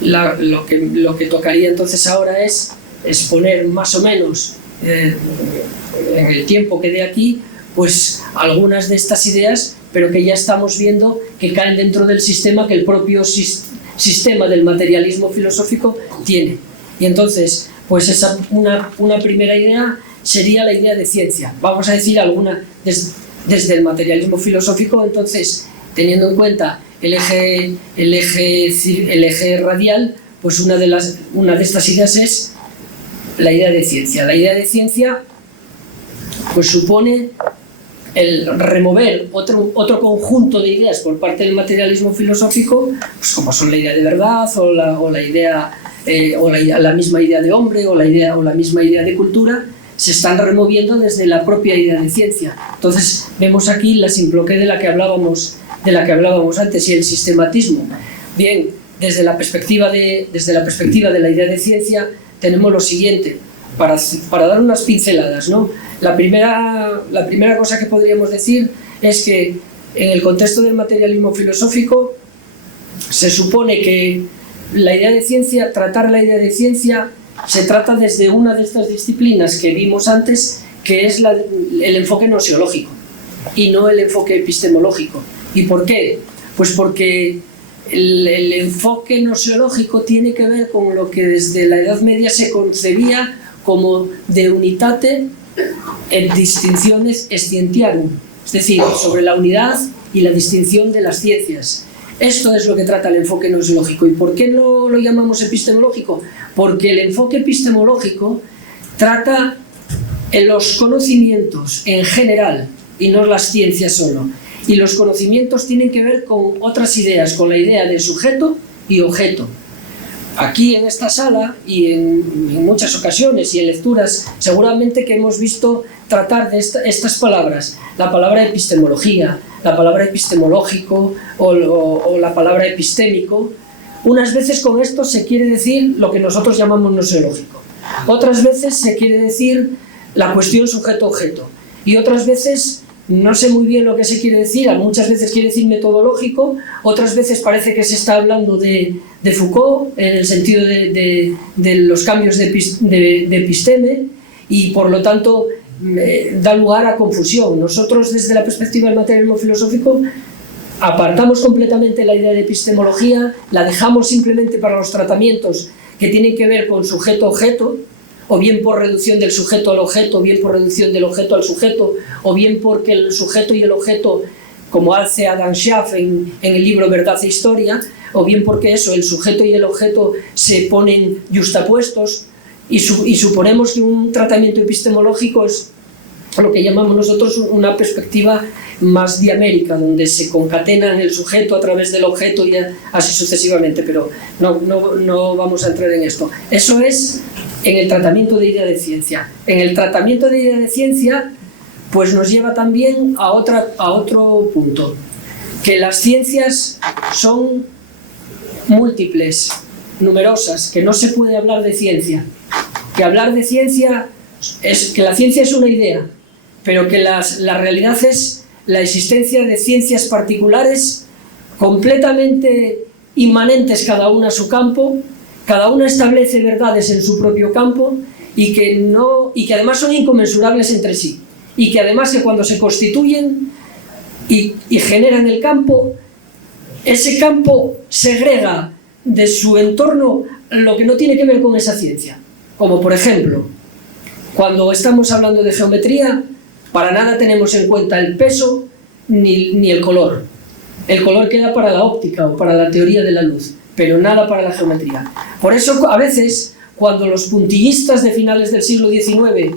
lo que tocaría entonces ahora es exponer más o menos, en el tiempo que dé aquí, pues algunas de estas ideas, pero que ya estamos viendo que caen dentro del sistema que el propio sistema del materialismo filosófico tiene. Y entonces, pues una primera idea sería la idea de ciencia. Vamos a decir alguna desde el materialismo filosófico, entonces, teniendo en cuenta el eje radial, pues una de estas ideas es la idea de ciencia. La idea de ciencia pues supone el remover otro conjunto de ideas por parte del materialismo filosófico, pues como son la idea de verdad o la misma idea de hombre o la misma idea de cultura, se están removiendo desde la propia idea de ciencia. Entonces vemos aquí la simploqué de la que hablábamos antes, y el sistematismo. Bien, desde la perspectiva de la idea de ciencia tenemos lo siguiente, para dar unas pinceladas, ¿no? La primera cosa que podríamos decir es que en el contexto del materialismo filosófico se supone que tratar la idea de ciencia se trata desde una de estas disciplinas que vimos antes, que es el enfoque gnoseológico y no el enfoque epistemológico. ¿Y por qué? Pues porque el enfoque gnoseológico tiene que ver con lo que desde la Edad Media se concebía como de unitate et distinctiones scientiarum, es decir, sobre la unidad y la distinción de las ciencias. Esto es lo que trata el enfoque gnoseológico. ¿Y por qué no lo llamamos epistemológico? Porque el enfoque epistemológico trata en los conocimientos en general y no las ciencias solo. Y los conocimientos tienen que ver con otras ideas, con la idea de sujeto y objeto. Aquí en esta sala y en muchas ocasiones y en lecturas seguramente que hemos visto tratar de estas palabras, la palabra epistemología, la palabra epistemológico o la palabra epistémico. Unas veces con esto se quiere decir lo que nosotros llamamos gnoseológico, otras veces se quiere decir la cuestión sujeto-objeto, y otras veces no sé muy bien lo que se quiere decir. Muchas veces quiere decir metodológico, otras veces parece que se está hablando de Foucault en el sentido de los cambios de episteme, y por lo tanto da lugar a confusión. Nosotros desde la perspectiva del materialismo filosófico apartamos completamente la idea de epistemología, la dejamos simplemente para los tratamientos que tienen que ver con sujeto-objeto, o bien por reducción del sujeto al objeto, o bien por reducción del objeto al sujeto, o bien porque el sujeto y el objeto, como hace Adam Schaff en el libro Verdad e Historia, o bien porque el sujeto y el objeto se ponen yuxtapuestos, y suponemos que un tratamiento epistemológico es lo que llamamos nosotros una perspectiva más diamérica, donde se concatenan el sujeto a través del objeto y así sucesivamente, pero no vamos a entrar en esto. Eso es en el tratamiento de idea de ciencia. En el tratamiento de idea de ciencia, pues nos lleva también a otro punto, que las ciencias son múltiples, numerosas, que no se puede hablar de ciencia, que hablar de ciencia es que la ciencia es una idea, pero que la realidad es la existencia de ciencias particulares completamente inmanentes, cada una a su campo. Cada una establece verdades en su propio campo y que además son inconmensurables entre sí, y que además que cuando se constituyen y generan el campo, ese campo segrega de su entorno lo que no tiene que ver con esa ciencia. Como por ejemplo, cuando estamos hablando de geometría, Para nada tenemos en cuenta el peso ni el color. El color queda para la óptica o para la teoría de la luz, pero nada para la geometría. Por eso, a veces, cuando los puntillistas de finales del siglo XIX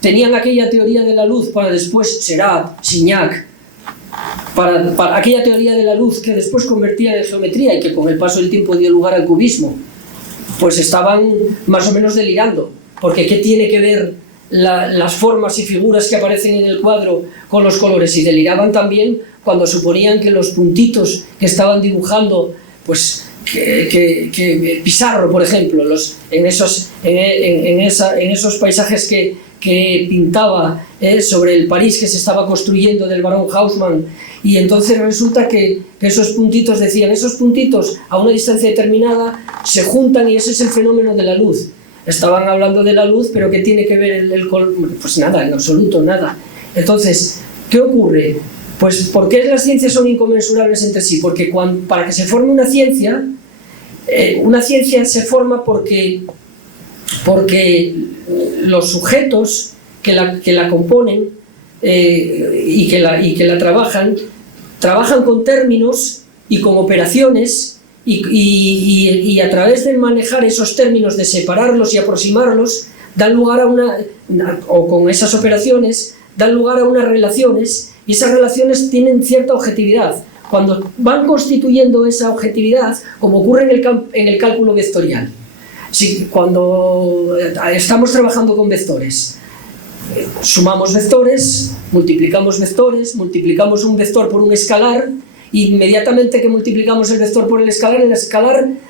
tenían aquella teoría de la luz para después Seurat, Signac, para aquella teoría de la luz que después convertía en geometría y que con el paso del tiempo dio lugar al cubismo, pues estaban más o menos delirando, porque ¿qué tiene que ver las formas y figuras que aparecen en el cuadro con los colores? Y deliraban también cuando suponían que los puntitos que estaban dibujando, pues que Pizarro, por ejemplo, en esos paisajes que pintaba sobre el París que se estaba construyendo del barón Haussmann, y entonces resulta que esos puntitos, decían, esos puntitos a una distancia determinada se juntan y ese es el fenómeno de la luz. Estaban hablando de la luz, pero ¿qué tiene que ver el color? Pues nada, en absoluto nada. Entonces, ¿qué ocurre? Pues ¿por qué las ciencias son inconmensurables entre sí? Porque para que se forme una ciencia se forma porque los sujetos que la componen y que la trabajan con términos y con operaciones y a través de manejar esos términos, de separarlos y aproximarlos, dan lugar o con esas operaciones, dan lugar a unas relaciones, y esas relaciones tienen cierta objetividad. Cuando van constituyendo esa objetividad, como ocurre en el cálculo vectorial, cuando estamos trabajando con vectores, sumamos vectores, multiplicamos un vector por un escalar, y inmediatamente que multiplicamos el vector por el escalar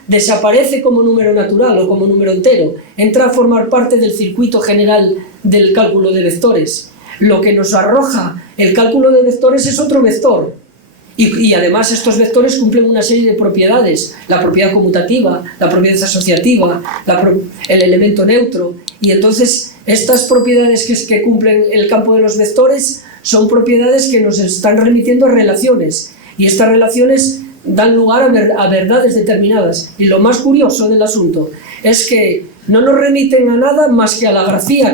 desaparece como número natural o como número entero, entra a formar parte del circuito general del cálculo de vectores. Lo que nos arroja el cálculo de vectores es otro vector, y además estos vectores cumplen una serie de propiedades: la propiedad conmutativa, la propiedad asociativa, el elemento neutro, y entonces estas propiedades que cumplen el campo de los vectores son propiedades que nos están remitiendo a relaciones, y estas relaciones dan lugar a verdades determinadas. Y lo más curioso del asunto es que no nos remiten a nada más que a la grafía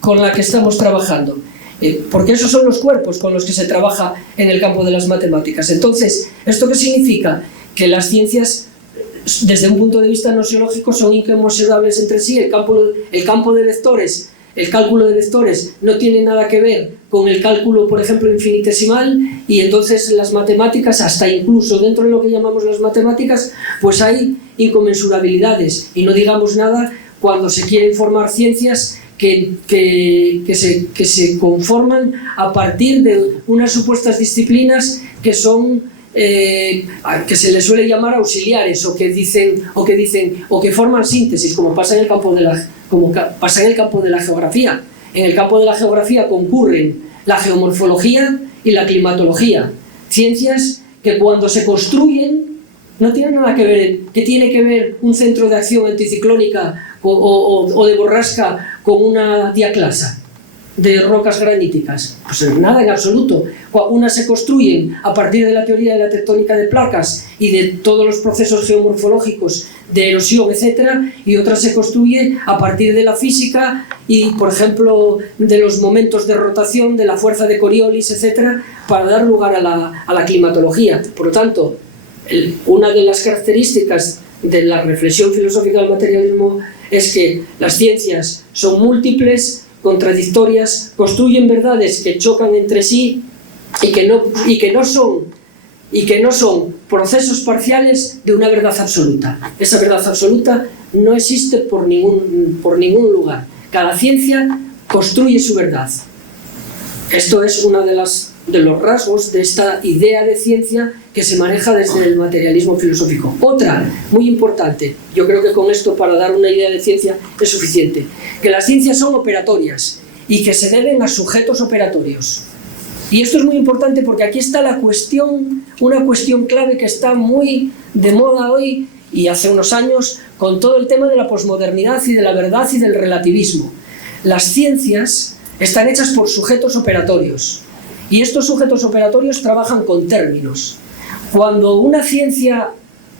con la que estamos trabajando, porque esos son los cuerpos con los que se trabaja en el campo de las matemáticas. Entonces, ¿esto qué significa? Que las ciencias, desde un punto de vista nociológico, son inconmensurables entre sí. El campo de vectores, el cálculo de vectores no tiene nada que ver con el cálculo, por ejemplo, infinitesimal, y entonces las matemáticas, hasta incluso dentro de lo que llamamos las matemáticas, pues hay inconmensurabilidades, y no digamos nada cuando se quieren formar ciencias que se conforman a partir de unas supuestas disciplinas que son que se les suele llamar auxiliares, o que forman síntesis, como pasa en el campo de la geografía. En el campo de la geografía concurren la geomorfología y la climatología, ciencias que cuando se construyen no tienen nada que ver. ¿Qué tiene que ver un centro de acción anticiclónica o de borrasca con una diaclasa de rocas graníticas? Pues nada, en absoluto. Unas se construyen a partir de la teoría de la tectónica de placas y de todos los procesos geomorfológicos de erosión, etc., y otras se construyen a partir de la física y, por ejemplo, de los momentos de rotación, de la fuerza de Coriolis, etc., para dar lugar a la climatología. Por lo tanto, una de las características de la reflexión filosófica del materialismo es que las ciencias son múltiples, contradictorias, construyen verdades que chocan entre sí y que no son procesos parciales de una verdad absoluta. Esa verdad absoluta no existe por ningún lugar. Cada ciencia construye su verdad. Esto es uno de los rasgos de esta idea de ciencia que se maneja desde el materialismo filosófico. Otra, muy importante, yo creo que con esto, para dar una idea de ciencia, es suficiente: que las ciencias son operatorias y que se deben a sujetos operatorios. Y esto es muy importante porque aquí está una cuestión clave que está muy de moda hoy y hace unos años, con todo el tema de la posmodernidad y de la verdad y del relativismo. Las ciencias están hechas por sujetos operatorios, y estos sujetos operatorios trabajan con términos. Cuando una ciencia,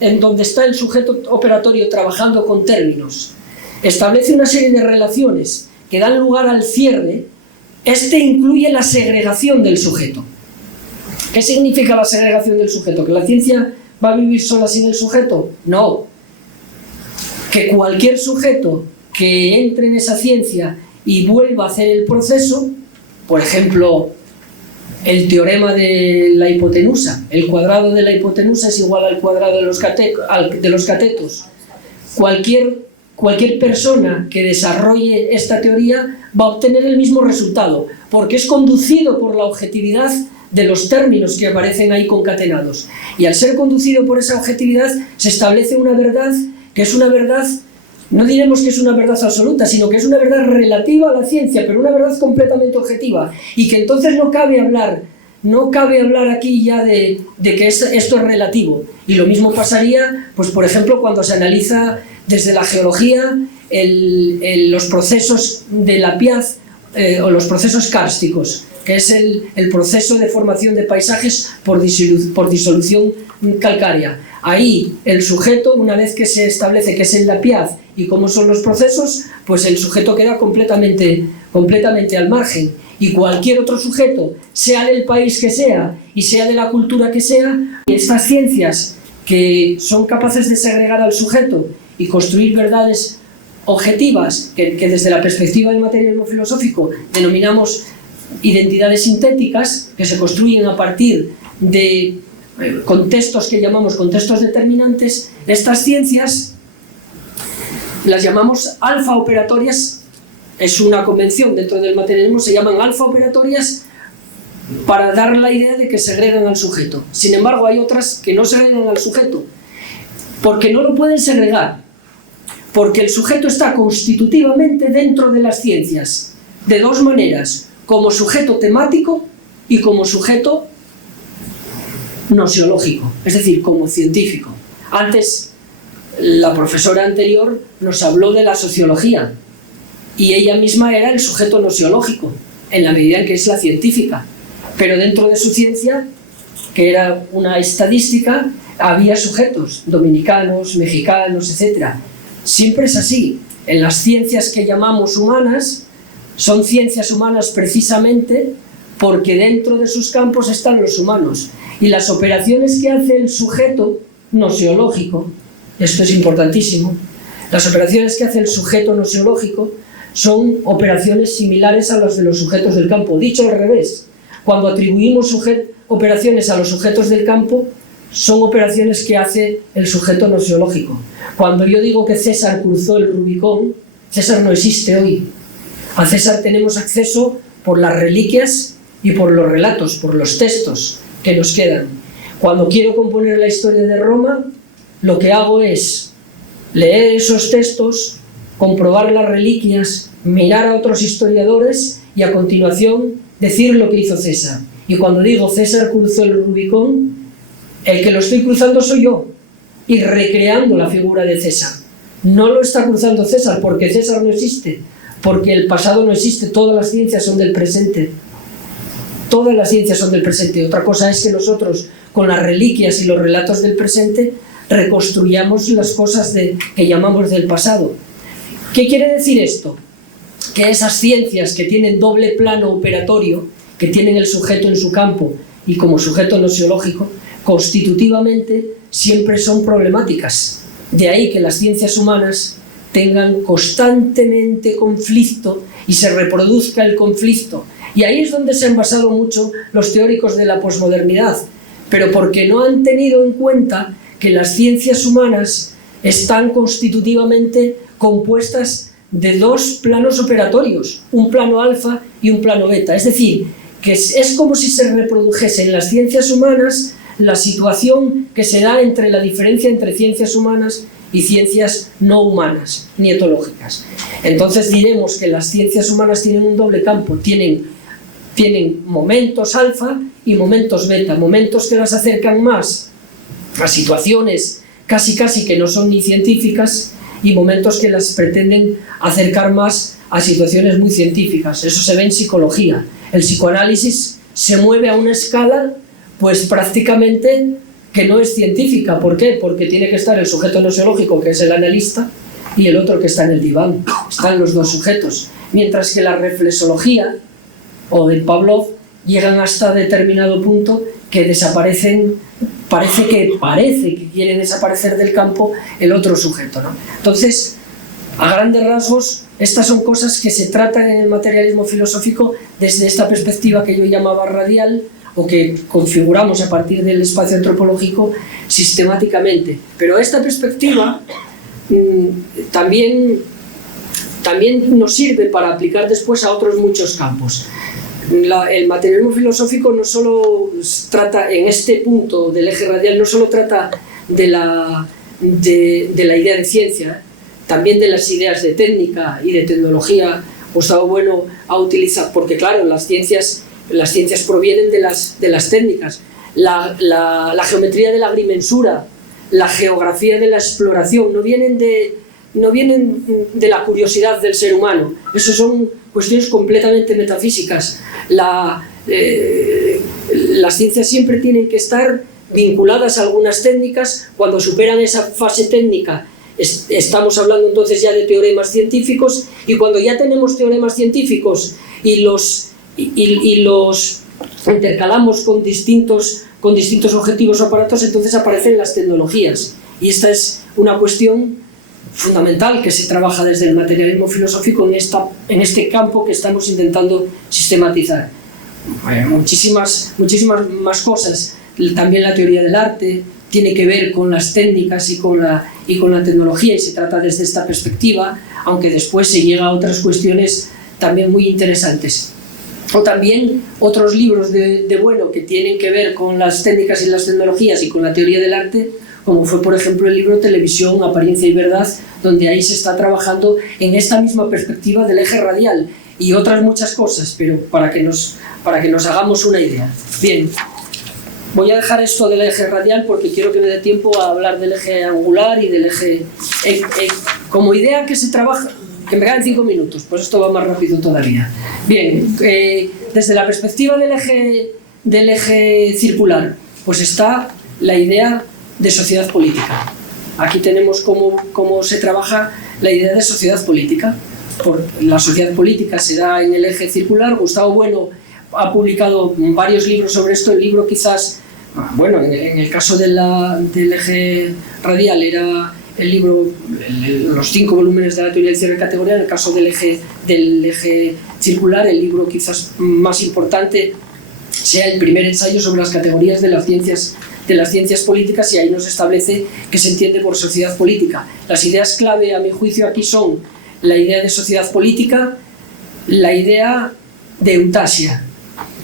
en donde está el sujeto operatorio trabajando con términos, establece una serie de relaciones que dan lugar al cierre, Este incluye la segregación del sujeto. ¿Qué significa la segregación del sujeto? ¿Que la ciencia va a vivir sola sin el sujeto? No. Que cualquier sujeto que entre en esa ciencia y vuelva a hacer el proceso, por ejemplo, el teorema de la hipotenusa, el cuadrado de la hipotenusa es igual al cuadrado de los catetos. Cualquier persona que desarrolle esta teoría va a obtener el mismo resultado, porque es conducido por la objetividad de los términos que aparecen ahí concatenados. Y al ser conducido por esa objetividad, se establece una verdad que es una verdad, no diremos que es una verdad absoluta, sino que es una verdad relativa a la ciencia, pero una verdad completamente objetiva, y que entonces no cabe hablar aquí ya de que esto es relativo. Y lo mismo pasaría, pues por ejemplo, cuando se analiza desde la geología los procesos de la Piaz o los procesos kársticos, que es el proceso de formación de paisajes por disolución calcárea. Ahí el sujeto, una vez que se establece que es el Lapiaz y cómo son los procesos, pues el sujeto queda completamente al margen. Y cualquier otro sujeto, sea del país que sea y sea de la cultura que sea, estas ciencias que son capaces de segregar al sujeto y construir verdades objetivas, que desde la perspectiva del materialismo filosófico denominamos identidades sintéticas, que se construyen a partir de contextos que llamamos contextos determinantes, estas ciencias las llamamos alfa operatorias. Es una convención dentro del materialismo, se llaman alfa operatorias para dar la idea de que segregan al sujeto. Sin embargo, hay otras que no segregan al sujeto, porque no lo pueden segregar, porque el sujeto está constitutivamente dentro de las ciencias, de dos maneras: como sujeto temático y como sujeto nosiológico, es decir, como científico. Antes, la profesora anterior nos habló de la sociología, y ella misma era el sujeto nosiológico, en la medida en que es la científica. Pero dentro de su ciencia, que era una estadística, había sujetos dominicanos, mexicanos, etc. Siempre es así. En las ciencias que llamamos humanas, son ciencias humanas precisamente porque dentro de sus campos están los humanos. Y las operaciones que hace el sujeto nosiológico, esto es importantísimo, las operaciones que hace el sujeto nosiológico son operaciones similares a las de los sujetos del campo. Dicho al revés, cuando atribuimos operaciones a los sujetos del campo, son operaciones que hace el sujeto nosiológico. Cuando yo digo que César cruzó el Rubicón, César no existe hoy. A César tenemos acceso por las reliquias y por los relatos, por los textos que nos quedan. Cuando quiero componer la historia de Roma, lo que hago es leer esos textos, comprobar las reliquias, mirar a otros historiadores y a continuación decir lo que hizo César. Y cuando digo César cruzó el Rubicón, el que lo estoy cruzando soy yo, y recreando la figura de César. No lo está cruzando César porque César no existe, porque el pasado no existe, todas las ciencias son del presente. Todas las ciencias son del presente. Otra cosa es que nosotros, con las reliquias y los relatos del presente, reconstruyamos las cosas que llamamos del pasado. ¿Qué quiere decir esto? Que esas ciencias que tienen doble plano operatorio, que tienen el sujeto en su campo y como sujeto nosiológico, constitutivamente siempre son problemáticas. De ahí que las ciencias humanas tengan constantemente conflicto y se reproduzca el conflicto. Y ahí es donde se han basado mucho los teóricos de la posmodernidad, pero porque no han tenido en cuenta que las ciencias humanas están constitutivamente compuestas de dos planos operatorios, un plano alfa y un plano beta. Es decir, que es como si se reprodujese en las ciencias humanas la situación que se da entre la diferencia entre ciencias humanas y ciencias no humanas, ni etológicas. Entonces diremos que las ciencias humanas tienen un doble campo, tienen momentos alfa y momentos beta, momentos que las acercan más a situaciones casi que no son ni científicas y momentos que las pretenden acercar más a situaciones muy científicas. Eso se ve en psicología. El psicoanálisis se mueve a una escala pues prácticamente que no es científica. ¿Por qué? Porque tiene que estar el sujeto nosiológico, que es el analista, y el otro que está en el diván. Están los dos sujetos. Mientras que la reflexología o del Pavlov llegan hasta determinado punto que desaparecen, parece que quiere desaparecer del campo el otro sujeto, ¿no? Entonces, a grandes rasgos, estas son cosas que se tratan en el materialismo filosófico desde esta perspectiva que yo llamaba radial, o que configuramos a partir del espacio antropológico sistemáticamente. Pero esta perspectiva también nos sirve para aplicar después a otros muchos campos. El materialismo filosófico no solo trata, en este punto del eje radial, no solo trata de la idea de ciencia, también de las ideas de técnica y de tecnología. Gustavo Bueno ha utilizado, porque claro, las ciencias provienen de las técnicas, la geometría de la agrimensura, la geografía de la exploración, no vienen de la curiosidad del ser humano. Eso son cuestiones completamente metafísicas. Las ciencias siempre tienen que estar vinculadas a algunas técnicas. Cuando superan esa fase técnica, estamos hablando entonces ya de teoremas científicos, y cuando ya tenemos teoremas científicos y los intercalamos con distintos objetivos o aparatos, entonces aparecen las tecnologías. Y esta es una cuestión fundamental que se trabaja desde el materialismo filosófico en este campo que estamos intentando sistematizar. Muchísimas más cosas. También la teoría del arte tiene que ver con las técnicas y con la tecnología, y se trata desde esta perspectiva, aunque después se llega a otras cuestiones también muy interesantes. O también otros libros de Bueno que tienen que ver con las técnicas y las tecnologías y con la teoría del arte, como fue por ejemplo el libro Televisión, Apariencia y Verdad, donde ahí se está trabajando en esta misma perspectiva del eje radial, y otras muchas cosas, pero para que nos hagamos una idea. Bien, voy a dejar esto del eje radial porque quiero que me dé tiempo a hablar del eje angular y del eje... como idea que se trabaja... Que me quedan 5 minutos, pues esto va más rápido todavía. Bien, desde la perspectiva del eje circular, pues está la idea de sociedad política. Aquí tenemos cómo se trabaja la idea de sociedad política. La sociedad política se da en el eje circular. Gustavo Bueno ha publicado varios libros sobre esto. El libro quizás, bueno, en el caso del eje radial era el libro, los 5 volúmenes de la teoría del cierre de categoría. En el caso del eje circular, el libro quizás más importante sea el primer ensayo sobre las categorías de las ciencias políticas, y ahí nos establece qué se entiende por sociedad política. Las ideas clave, a mi juicio, aquí son la idea de sociedad política, la idea de eutasia.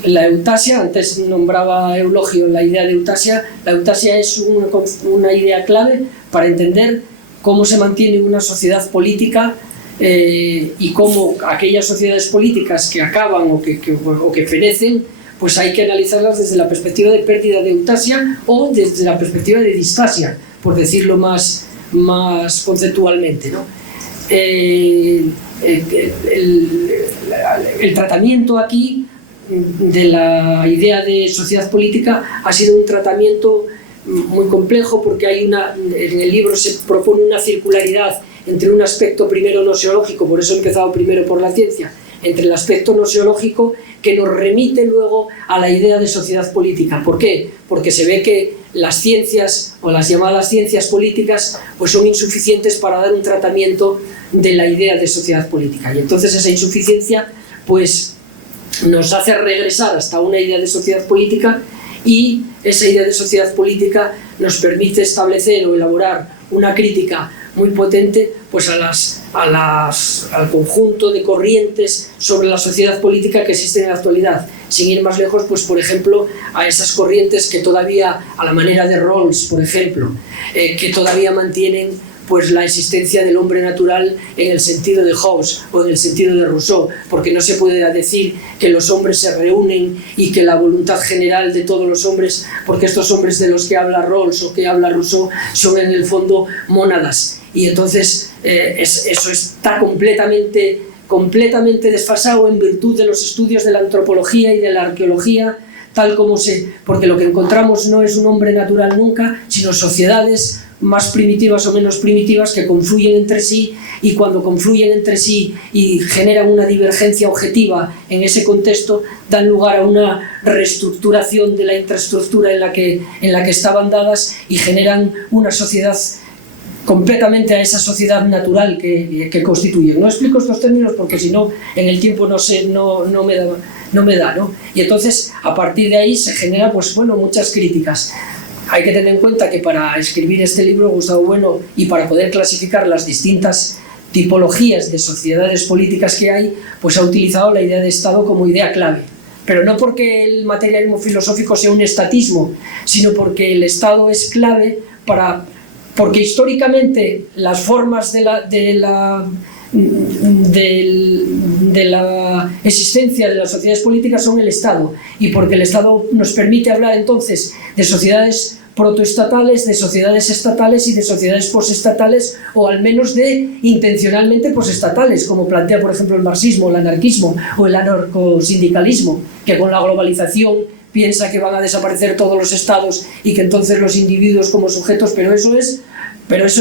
La eutasia, antes nombraba Eulogio la idea de eutasia. La eutasia es una idea clave para entender cómo se mantiene una sociedad política, y cómo aquellas sociedades políticas que acaban o que perecen, pues hay que analizarlas desde la perspectiva de pérdida de eutasia o desde la perspectiva de distasia, por decirlo más conceptualmente, ¿no? El tratamiento aquí de la idea de sociedad política ha sido un tratamiento muy complejo, porque en el libro se propone una circularidad entre un aspecto primero noseológico, por eso he empezado primero por la ciencia, entre el aspecto noseológico que nos remite luego a la idea de sociedad política. ¿Por qué? Porque se ve que las ciencias, o las llamadas ciencias políticas, pues son insuficientes para dar un tratamiento de la idea de sociedad política, y entonces esa insuficiencia pues nos hace regresar hasta una idea de sociedad política, y esa idea de sociedad política nos permite establecer o elaborar una crítica muy potente pues al conjunto de corrientes sobre la sociedad política que existen en la actualidad. Sin ir más lejos, pues por ejemplo, a esas corrientes que todavía, a la manera de Rawls, por ejemplo, que todavía mantienen pues la existencia del hombre natural en el sentido de Hobbes o en el sentido de Rousseau, porque no se puede decir que los hombres se reúnen y que la voluntad general de todos los hombres, porque estos hombres de los que habla Rawls o que habla Rousseau son en el fondo mónadas, y entonces eso está completamente desfasado en virtud de los estudios de la antropología y de la arqueología, porque lo que encontramos no es un hombre natural nunca, sino sociedades más primitivas o menos primitivas que confluyen entre sí, y cuando confluyen entre sí y generan una divergencia objetiva en ese contexto, dan lugar a una reestructuración de la infraestructura en la que estaban dadas y generan una sociedad completamente a esa sociedad natural que constituyen. No explico estos términos porque si no, en el tiempo no me da, ¿no? Y entonces, a partir de ahí se generan, pues bueno, muchas críticas. Hay que tener en cuenta que para escribir este libro, Gustavo Bueno, y para poder clasificar las distintas tipologías de sociedades políticas que hay, pues ha utilizado la idea de Estado como idea clave. Pero no porque el materialismo filosófico sea un estatismo, sino porque el Estado es clave porque históricamente las formas de la existencia de las sociedades políticas son el Estado, y porque el Estado nos permite hablar entonces de sociedades protoestatales, de sociedades estatales y de sociedades postestatales, o al menos de intencionalmente postestatales, como plantea por ejemplo el marxismo, el anarquismo o el anarcosindicalismo, que con la globalización piensa que van a desaparecer todos los estados y que entonces los individuos como sujetos, pero eso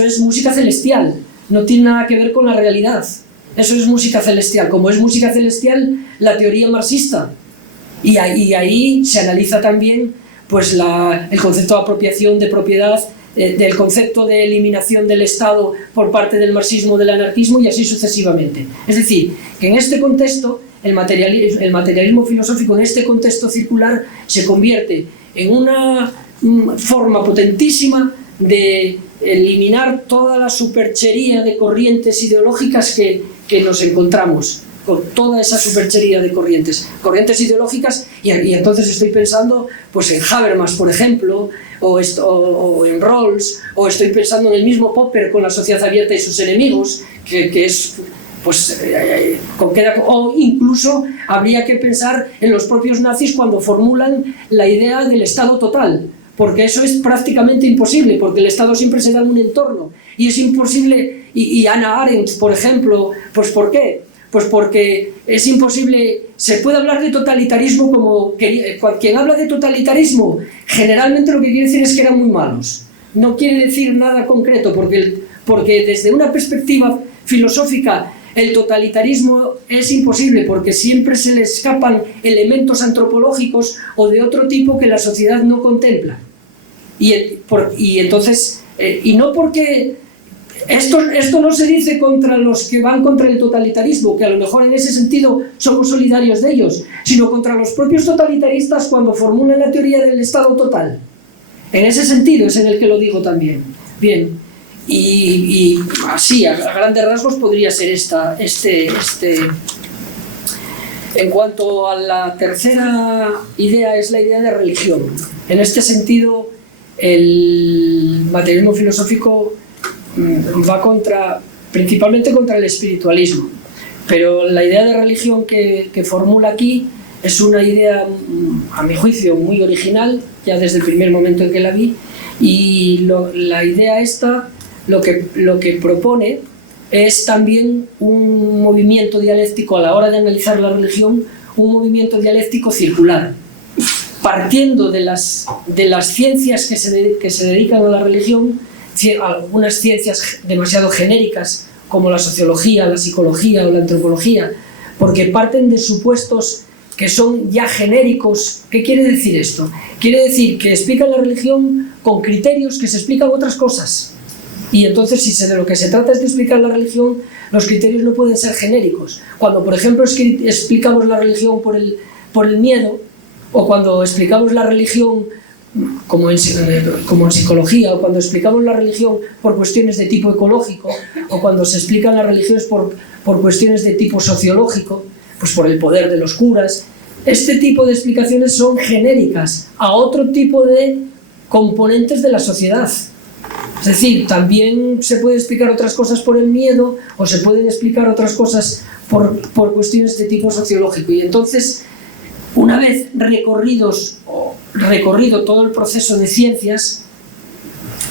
es música celestial, no tiene nada que ver con la realidad. Eso es música celestial, como es música celestial la teoría marxista. Y ahí se analiza también pues el concepto de apropiación, de propiedad, del concepto de eliminación del Estado por parte del marxismo, del anarquismo y así sucesivamente. Es decir, que en este contexto, el materialismo filosófico en este contexto circular se convierte en una forma potentísima de eliminar toda la superchería de corrientes ideológicas que nos encontramos, con toda esa superchería de corrientes ideológicas, y entonces estoy pensando pues en Habermas, por ejemplo, o en Rawls, o estoy pensando en el mismo Popper con la sociedad abierta y sus enemigos, que es pues o incluso habría que pensar en los propios nazis cuando formulan la idea del Estado total, porque eso es prácticamente imposible, porque el Estado siempre se da en un entorno, y es imposible, y Hannah Arendt, por ejemplo, pues ¿por qué? Pues porque es imposible. Se puede hablar de totalitarismo como quien habla de totalitarismo generalmente lo que quiere decir es que eran muy malos, no quiere decir nada concreto, porque desde una perspectiva filosófica el totalitarismo es imposible, porque siempre se le escapan elementos antropológicos o de otro tipo que la sociedad no contempla, y entonces y no porque esto no se dice contra los que van contra el totalitarismo, que a lo mejor en ese sentido somos solidarios de ellos, sino contra los propios totalitaristas cuando formulan la teoría del Estado total. En ese sentido es en el que lo digo también. Bien, y así, a grandes rasgos podría ser este. En cuanto a la tercera idea, es la idea de religión. En este sentido, el materialismo filosófico va principalmente contra el espiritualismo, pero la idea de religión que formula aquí es una idea, a mi juicio, muy original, ya desde el primer momento en que la vi, y la idea esta lo que propone es también un movimiento dialéctico a la hora de analizar la religión, un movimiento dialéctico circular, partiendo de las ciencias que se dedican a la religión, algunas ciencias demasiado genéricas como la sociología, la psicología o la antropología, porque parten de supuestos que son ya genéricos. ¿Qué quiere decir esto? Quiere decir que explican la religión con criterios que se explican otras cosas, y entonces si de lo que se trata es de explicar la religión, los criterios no pueden ser genéricos. Cuando por ejemplo explicamos la religión por el miedo, o cuando explicamos la religión como en psicología, o cuando explicamos la religión por cuestiones de tipo ecológico, o cuando se explican las religiones por cuestiones de tipo sociológico, pues por el poder de los curas, este tipo de explicaciones son genéricas a otro tipo de componentes de la sociedad. Es decir, también se puede explicar otras cosas por el miedo, o se pueden explicar otras cosas por cuestiones de tipo sociológico, y entonces, una vez recorrido todo el proceso de ciencias,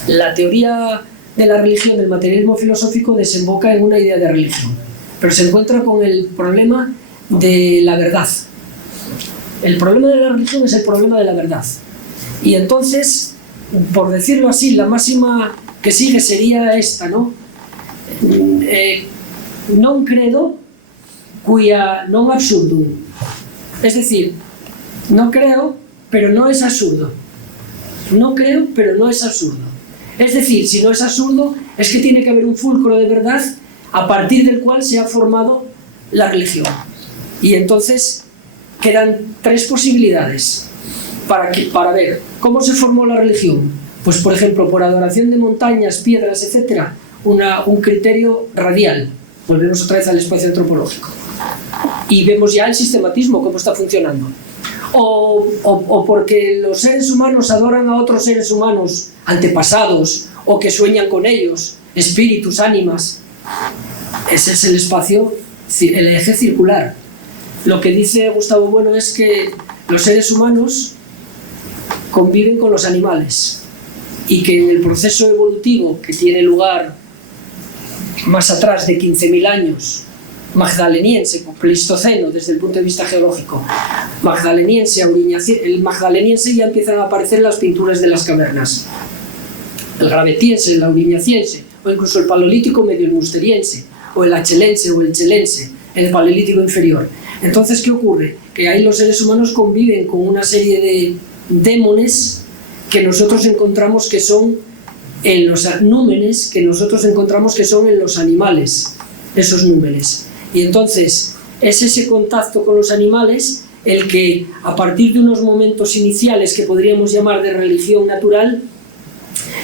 la teoría de la religión del materialismo filosófico desemboca en una idea de religión, pero se encuentra con el problema de la verdad. El problema de la religión es el problema de la verdad, y entonces, por decirlo así, la máxima que sigue sería esta, ¿no? Non credo cuya non absurdum. Es decir, no creo, pero no es absurdo. No creo, pero no es absurdo. Es decir, si no es absurdo, es que tiene que haber un fulcro de verdad a partir del cual se ha formado la religión. Y entonces quedan tres posibilidades para ver cómo se formó la religión. Pues, por ejemplo, por adoración de montañas, piedras, etc., un criterio radial. Volvemos otra vez al espacio antropológico. Y vemos ya el sistematismo, cómo está funcionando. O porque los seres humanos adoran a otros seres humanos antepasados, o que sueñan con ellos, espíritus, ánimas. Ese es el espacio, el eje circular. Lo que dice Gustavo Bueno es que los seres humanos conviven con los animales y que en el proceso evolutivo que tiene lugar más atrás de 15.000 años, magdaleniense, pleistoceno desde el punto de vista geológico, magdaleniense, el magdaleniense ya empiezan a aparecer las pinturas de las cavernas, el gravetiense, el auriñaciense, o incluso el paleolítico medio musteriense, o el achelense o el chelense, el paleolítico inferior. Entonces, ¿qué ocurre? Que ahí los seres humanos conviven con una serie de démones que nosotros encontramos que son en los númenes, que nosotros encontramos que son en los animales, esos númenes. Y entonces es ese contacto con los animales el que, a partir de unos momentos iniciales que podríamos llamar de religión natural,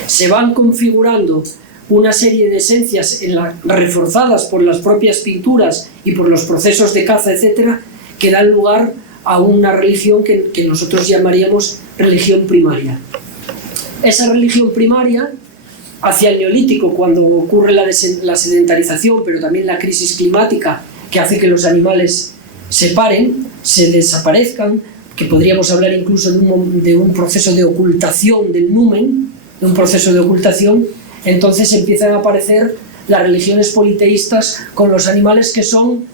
se van configurando una serie de esencias reforzadas por las propias pinturas y por los procesos de caza, etcétera, que dan lugar a una religión que nosotros llamaríamos religión primaria. Esa religión primaria, hacia el Neolítico, cuando ocurre la sedentarización, pero también la crisis climática, que hace que los animales se paren, se desaparezcan, que podríamos hablar incluso de un proceso de ocultación del numen, de un proceso de ocultación, entonces empiezan a aparecer las religiones politeístas con los animales que son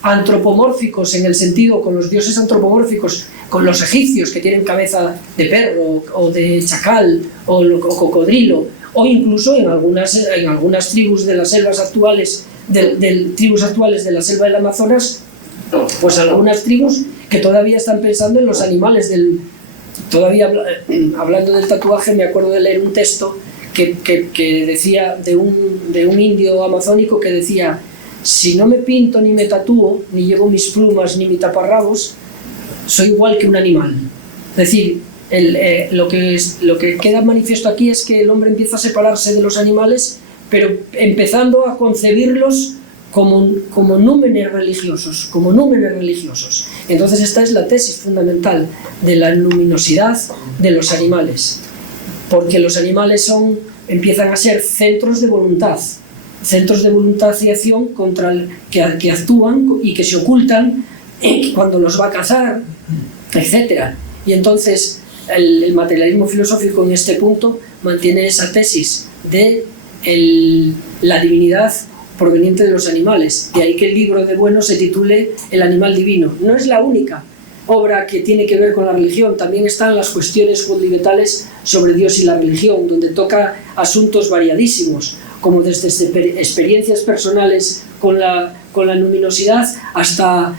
antropomórficos, en el sentido, con los dioses antropomórficos, con los egipcios que tienen cabeza de perro o de chacal o cocodrilo, o incluso en algunas tribus de las selvas actuales, tribus actuales de la selva del Amazonas, pues algunas tribus que todavía están pensando en los animales todavía hablando del tatuaje, me acuerdo de leer un texto que decía de un indio amazónico que decía: si no me pinto ni me tatúo, ni llevo mis plumas ni mi taparrabos, soy igual que un animal. Es decir, lo que queda manifiesto aquí es que el hombre empieza a separarse de los animales, pero empezando a concebirlos como númenes religiosos, Entonces esta es la tesis fundamental de la luminosidad de los animales, porque los animales empiezan a ser centros de voluntad y acción que actúan y que se ocultan cuando los va a cazar, etc. Y entonces el materialismo filosófico en este punto mantiene esa tesis de la divinidad proveniente de los animales. De ahí que el libro de Bueno se titule El animal divino. No es la única obra que tiene que ver con la religión, también están las cuestiones fundamentales sobre Dios y la religión, donde toca asuntos variadísimos, como desde experiencias personales con la luminosidad hasta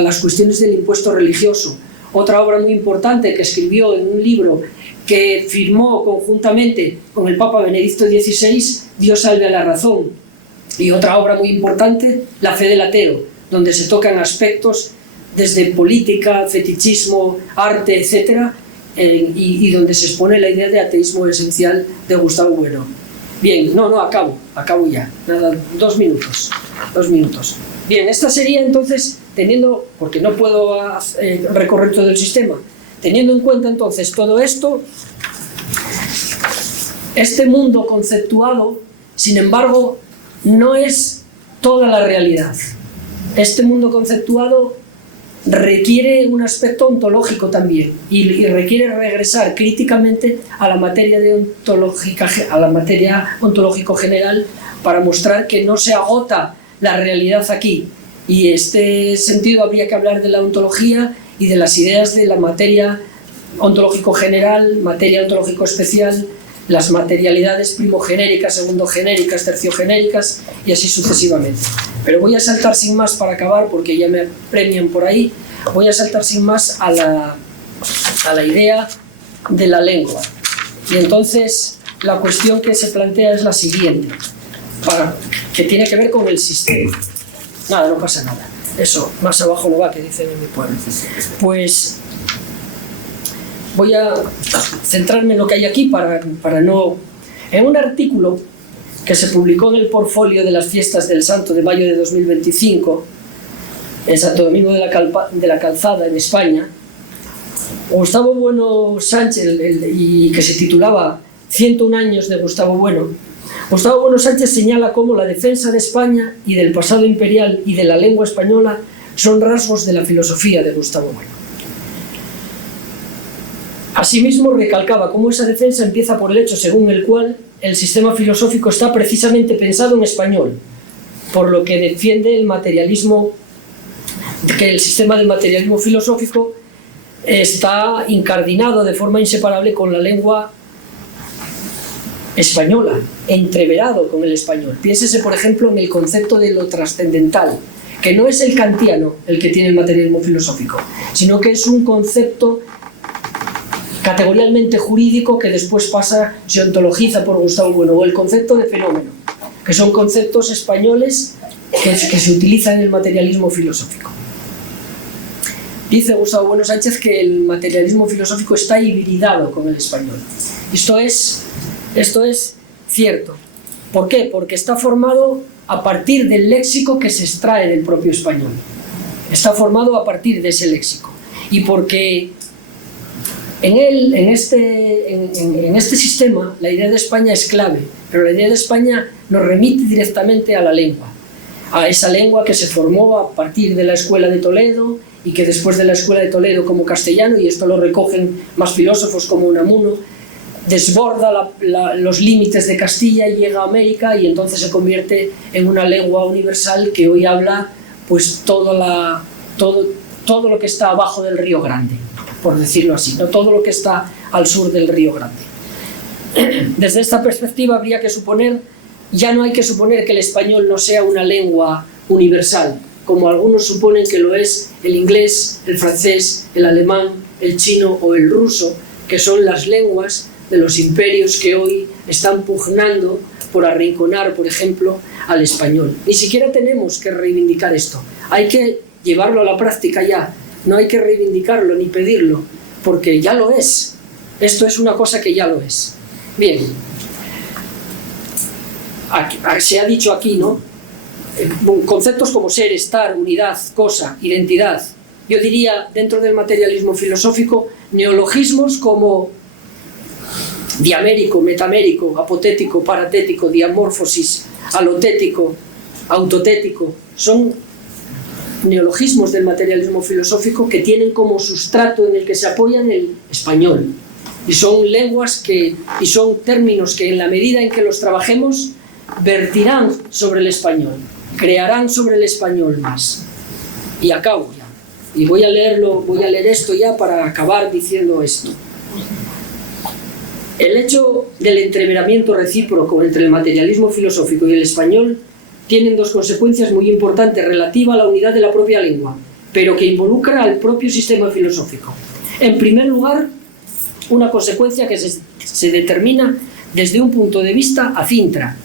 las cuestiones del impuesto religioso. Otra obra muy importante que escribió en un libro que firmó conjuntamente con el Papa Benedicto XVI, Dios salve a la razón. Y otra obra muy importante, La fe del ateo, donde se tocan aspectos desde política, fetichismo, arte, etc., y donde se expone la idea de ateísmo esencial de Gustavo Bueno. Bien, acabo ya, nada, 2 minutos. Bien, esta sería entonces, porque no puedo recorrer todo el sistema, teniendo en cuenta entonces todo esto, este mundo conceptuado, sin embargo, no es toda la realidad. Este mundo conceptuado requiere un aspecto ontológico también y requiere regresar críticamente a la materia ontológico general para mostrar que no se agota la realidad aquí. Y en este sentido habría que hablar de la ontología y de las ideas de la materia ontológico general, materia ontológico especial, las materialidades primogenéricas, segundogenéricas, terciogenéricas y así sucesivamente. Pero voy a saltar sin más para acabar, porque ya me premian por ahí, voy a saltar sin más a la idea de la lengua. Y entonces la cuestión que se plantea es la siguiente, que tiene que ver con el sistema. Nada, no pasa nada. Eso, más abajo no va, que dicen en mi pueblo. Pues voy a centrarme en lo que hay aquí para no... En un artículo que se publicó en el portfolio de las fiestas del Santo de mayo de 2025 en Santo Domingo de la Calzada, en España, Gustavo Bueno Sánchez, y que se titulaba 101 años de Gustavo Bueno, Gustavo Bueno Sánchez señala cómo la defensa de España y del pasado imperial y de la lengua española son rasgos de la filosofía de Gustavo Bueno. Asimismo, recalcaba cómo esa defensa empieza por el hecho según el cual el sistema filosófico está precisamente pensado en español, por lo que defiende el materialismo, que el sistema del materialismo filosófico está incardinado de forma inseparable con la lengua española, entreverado con el español. Piénsese, por ejemplo, en el concepto de lo trascendental, que no es el kantiano el que tiene el materialismo filosófico, sino que es un concepto categorialmente jurídico que después se ontologiza por Gustavo Bueno, o el concepto de fenómeno, que son conceptos españoles que se utilizan en el materialismo filosófico. Dice Gustavo Bueno Sánchez que el materialismo filosófico está hibridado con el español. Esto es cierto. ¿Por qué? Porque está formado a partir del léxico que se extrae del propio español. Está formado a partir de ese léxico. Y porque en este sistema la idea de España es clave, pero la idea de España nos remite directamente a la lengua, a esa lengua que se formó a partir de la Escuela de Toledo y que después de la Escuela de Toledo como castellano, y esto lo recogen más filósofos como Unamuno, desborda los límites de Castilla y llega a América, y entonces se convierte en una lengua universal que hoy habla pues todo lo que está abajo del Río Grande, por decirlo así, no todo lo que está al sur del Río Grande. Desde esta perspectiva habría que suponer, ya no hay que suponer que el español no sea una lengua universal, como algunos suponen que lo es el inglés, el francés, el alemán, el chino o el ruso, que son las lenguas de los imperios que hoy están pugnando por arrinconar, por ejemplo, al español. Ni siquiera tenemos que reivindicar esto, hay que llevarlo a la práctica ya, no hay que reivindicarlo ni pedirlo, porque ya lo es. Esto es una cosa que ya lo es. Bien, se ha dicho aquí, ¿no? Conceptos como ser, estar, unidad, cosa, identidad. Yo diría, dentro del materialismo filosófico, neologismos como diamérico, metamérico, apotético, paratético, diamórfosis, alotético, autotético, son neologismos del materialismo filosófico que tienen como sustrato en el que se apoyan el español, y son lenguas y son términos que en la medida en que los trabajemos vertirán sobre el español, crearán sobre el español más. Y acabo ya, y voy a leer esto ya para acabar diciendo esto. El hecho del entreveramiento recíproco entre el materialismo filosófico y el español tienen dos consecuencias muy importantes relativas a la unidad de la propia lengua, pero que involucra al propio sistema filosófico. En primer lugar, una consecuencia que se determina desde un punto de vista acintra.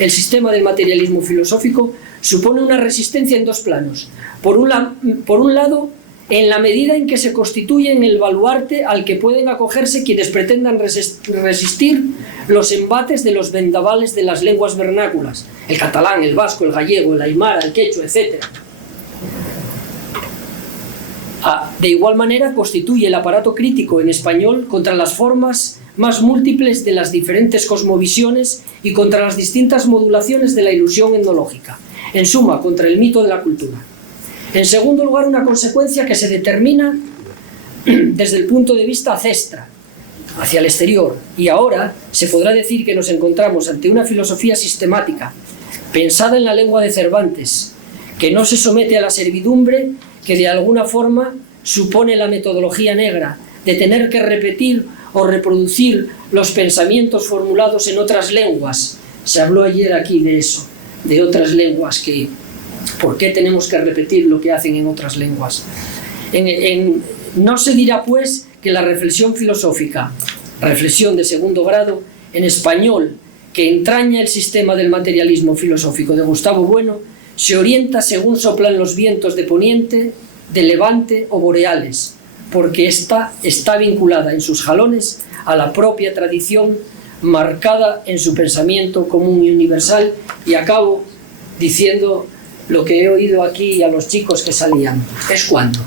El sistema del materialismo filosófico supone una resistencia en dos planos. Por un lado, en la medida en que se constituyen el baluarte al que pueden acogerse quienes pretendan resistir los embates de los vendavales de las lenguas vernáculas, el catalán, el vasco, el gallego, el aymara, el quechua, etc. De igual manera, constituye el aparato crítico en español contra las formas más múltiples de las diferentes cosmovisiones y contra las distintas modulaciones de la ilusión etnológica. En suma, contra el mito de la cultura. En segundo lugar, una consecuencia que se determina desde el punto de vista ancestral, hacia el exterior, y ahora se podrá decir que nos encontramos ante una filosofía sistemática, pensada en la lengua de Cervantes, que no se somete a la servidumbre que de alguna forma supone la metodología negra, de tener que repetir o reproducir los pensamientos formulados en otras lenguas. Se habló ayer aquí de eso, de otras lenguas, que ¿por qué tenemos que repetir lo que hacen en otras lenguas? No se dirá, pues, que la reflexión filosófica, reflexión de segundo grado, en español, que entraña el sistema del materialismo filosófico de Gustavo Bueno, se orienta según soplan los vientos de poniente, de levante o boreales, porque está vinculada en sus jalones a la propia tradición marcada en su pensamiento común y universal. Y acabo diciendo lo que he oído aquí a los chicos que salían. ¿Es cuándo?